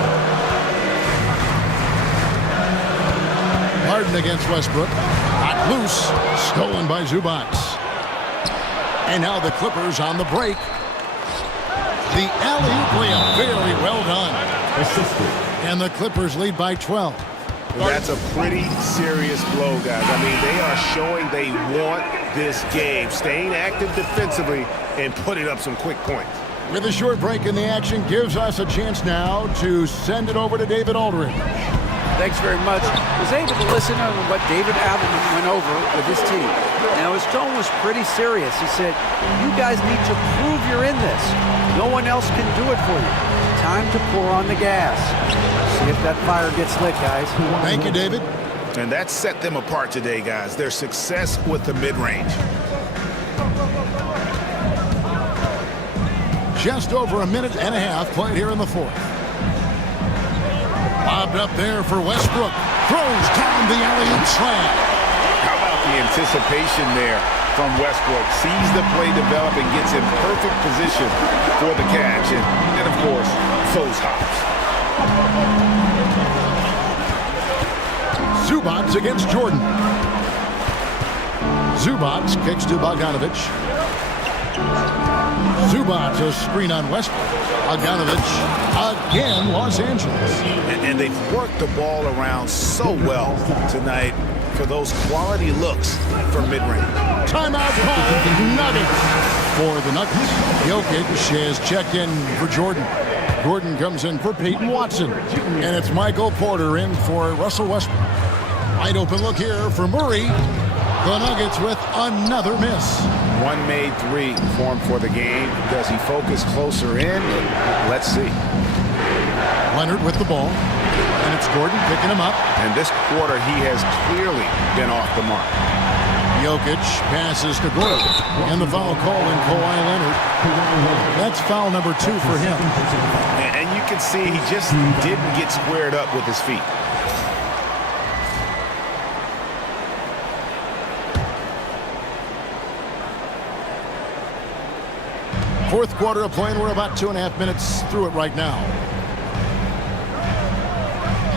Harden against Westbrook. Hot loose. Stolen by Zubac. And now the Clippers on the break. The alley-oop layup. Very well done. And the Clippers lead by 12. That's a pretty serious blow, guys. I mean, they are showing they want this game. Staying active defensively and putting up some quick points. With a short break in the action gives us a chance now to send it over to David Aldridge. Thanks very much. I was able to listen to what David Adelman went over with his team. Now, his tone was pretty serious. He said, you guys need to prove you're in this. No one else can do it for you. Time to pour on the gas. See if that fire gets lit, guys. Thank you, David. And that set them apart today, guys. Their success with the mid-range. Just over a minute and a half played here in the 4th. Lobbed up there for Westbrook. Throws down the alley-oop slam. How about the anticipation there from Westbrook? Sees the play develop and gets in perfect position for the catch. And of course, those hops. Zubats against Jordan. Zubats kicks to Bogdanovich. Zubats a screen on Westbrook. Bogdanovich again, Los Angeles. And they've worked the ball around so well tonight for those quality looks from mid-range. Timeout call, Nuggets. For the Nuggets, Jokic has checked in for Jordan. Gordon comes in for Peyton Watson. And it's Michael Porter in for Russell Westbrook. Wide open look here for Murray. The Nuggets with another miss. One made three for him for the game. Does he focus closer in? Let's see. Leonard with the ball. And it's Gordon picking him up. And this quarter, he has clearly been off the mark. Jokic passes to Gordon. And the foul call in Kawhi Leonard. That's foul number 2 for him. And you can see he just didn't get squared up with his feet. Fourth quarter of play, and we're about 2.5 minutes through it right now.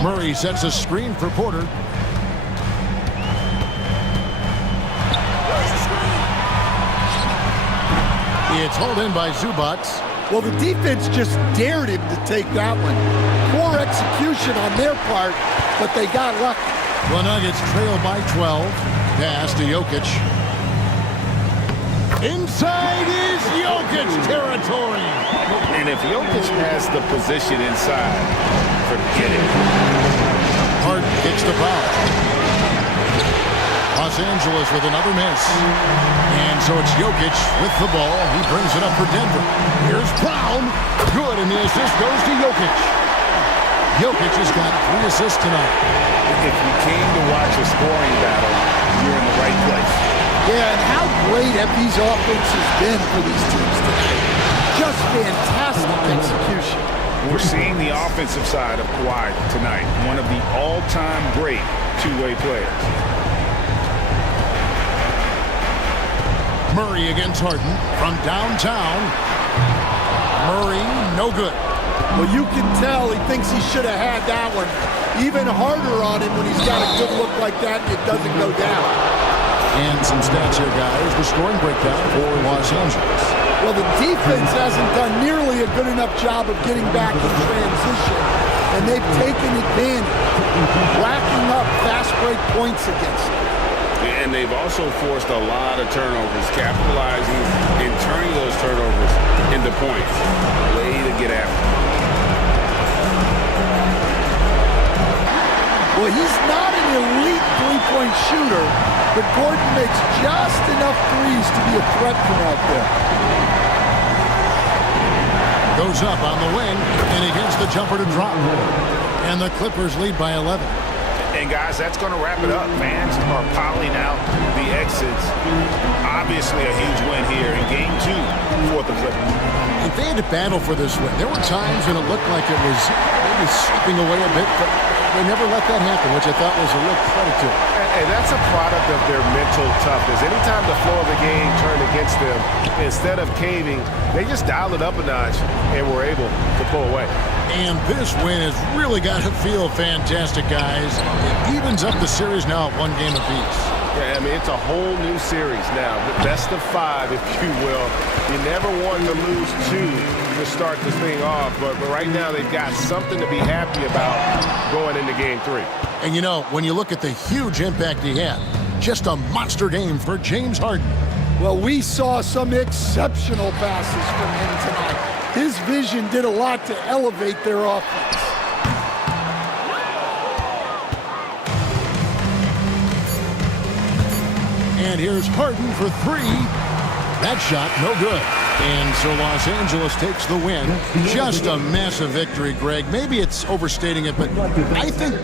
Murray sets a screen for Porter. It's hauled in by Zubats. Well, the defense just dared him to take that one. Poor execution on their part, but they got lucky. The Nuggets trail by 12. Pass to Jokic. Inside is Jokic territory. And if Jokic has the position inside, forget it. Harden kicks the foul. Los Angeles with another miss. And so it's Jokic with the ball. He brings it up for Denver. Here's Brown. Good, and the assist goes to Jokic. Jokic has got 3 assists tonight. If you came to watch a scoring battle, you're in the right place. Yeah, and how great have these offenses been for these teams tonight? Just fantastic execution. We're seeing the offensive side of Kawhi tonight. One of the all-time great two-way players. Murray against Harden from downtown. Murray, no good. Well, you can tell he thinks he should have had that one. Even harder on him when he's got a good look like that and it doesn't go down. And some stats here, guys. The scoring breakdown for Los Angeles. Well, the defense hasn't done nearly a good enough job of getting back in transition, and they've taken advantage, racking up fast break points against them. And they've also forced a lot of turnovers, capitalizing and turning those turnovers into points. Way to get after. Well, he's not an elite three-point shooter, but Gordon makes just enough threes to be a threat from out there. Goes up on the wing, and he gets the jumper to drop. And the Clippers lead by 11. And guys, that's going to wrap it up. Fans are piling out the exits. Obviously a huge win here in Game 2 for the Clippers. If they had to battle for this win, there were times when it looked like it was maybe slipping away a bit, but they never let that happen, which I thought was a real credit to them. And that's a product of their mental toughness. Anytime the flow of the game turned against them, instead of caving, they just dialed it up a notch and were able to pull away. And this win has really got to feel fantastic, guys. It evens up the series now at 1 game apiece. Yeah, I mean, it's a whole new series now. Best of 5, if you will. You never want to lose 2 to start this thing off, but right now they've got something to be happy about going into Game 3. And you know, when you look at the huge impact he had, just a monster game for James Harden. Well, we saw some exceptional passes from him tonight. His vision did a lot to elevate their offense. And here's Harden for 3. That shot, no good. And so Los Angeles takes the win. Just a massive victory, Greg. Maybe it's overstating it, but I think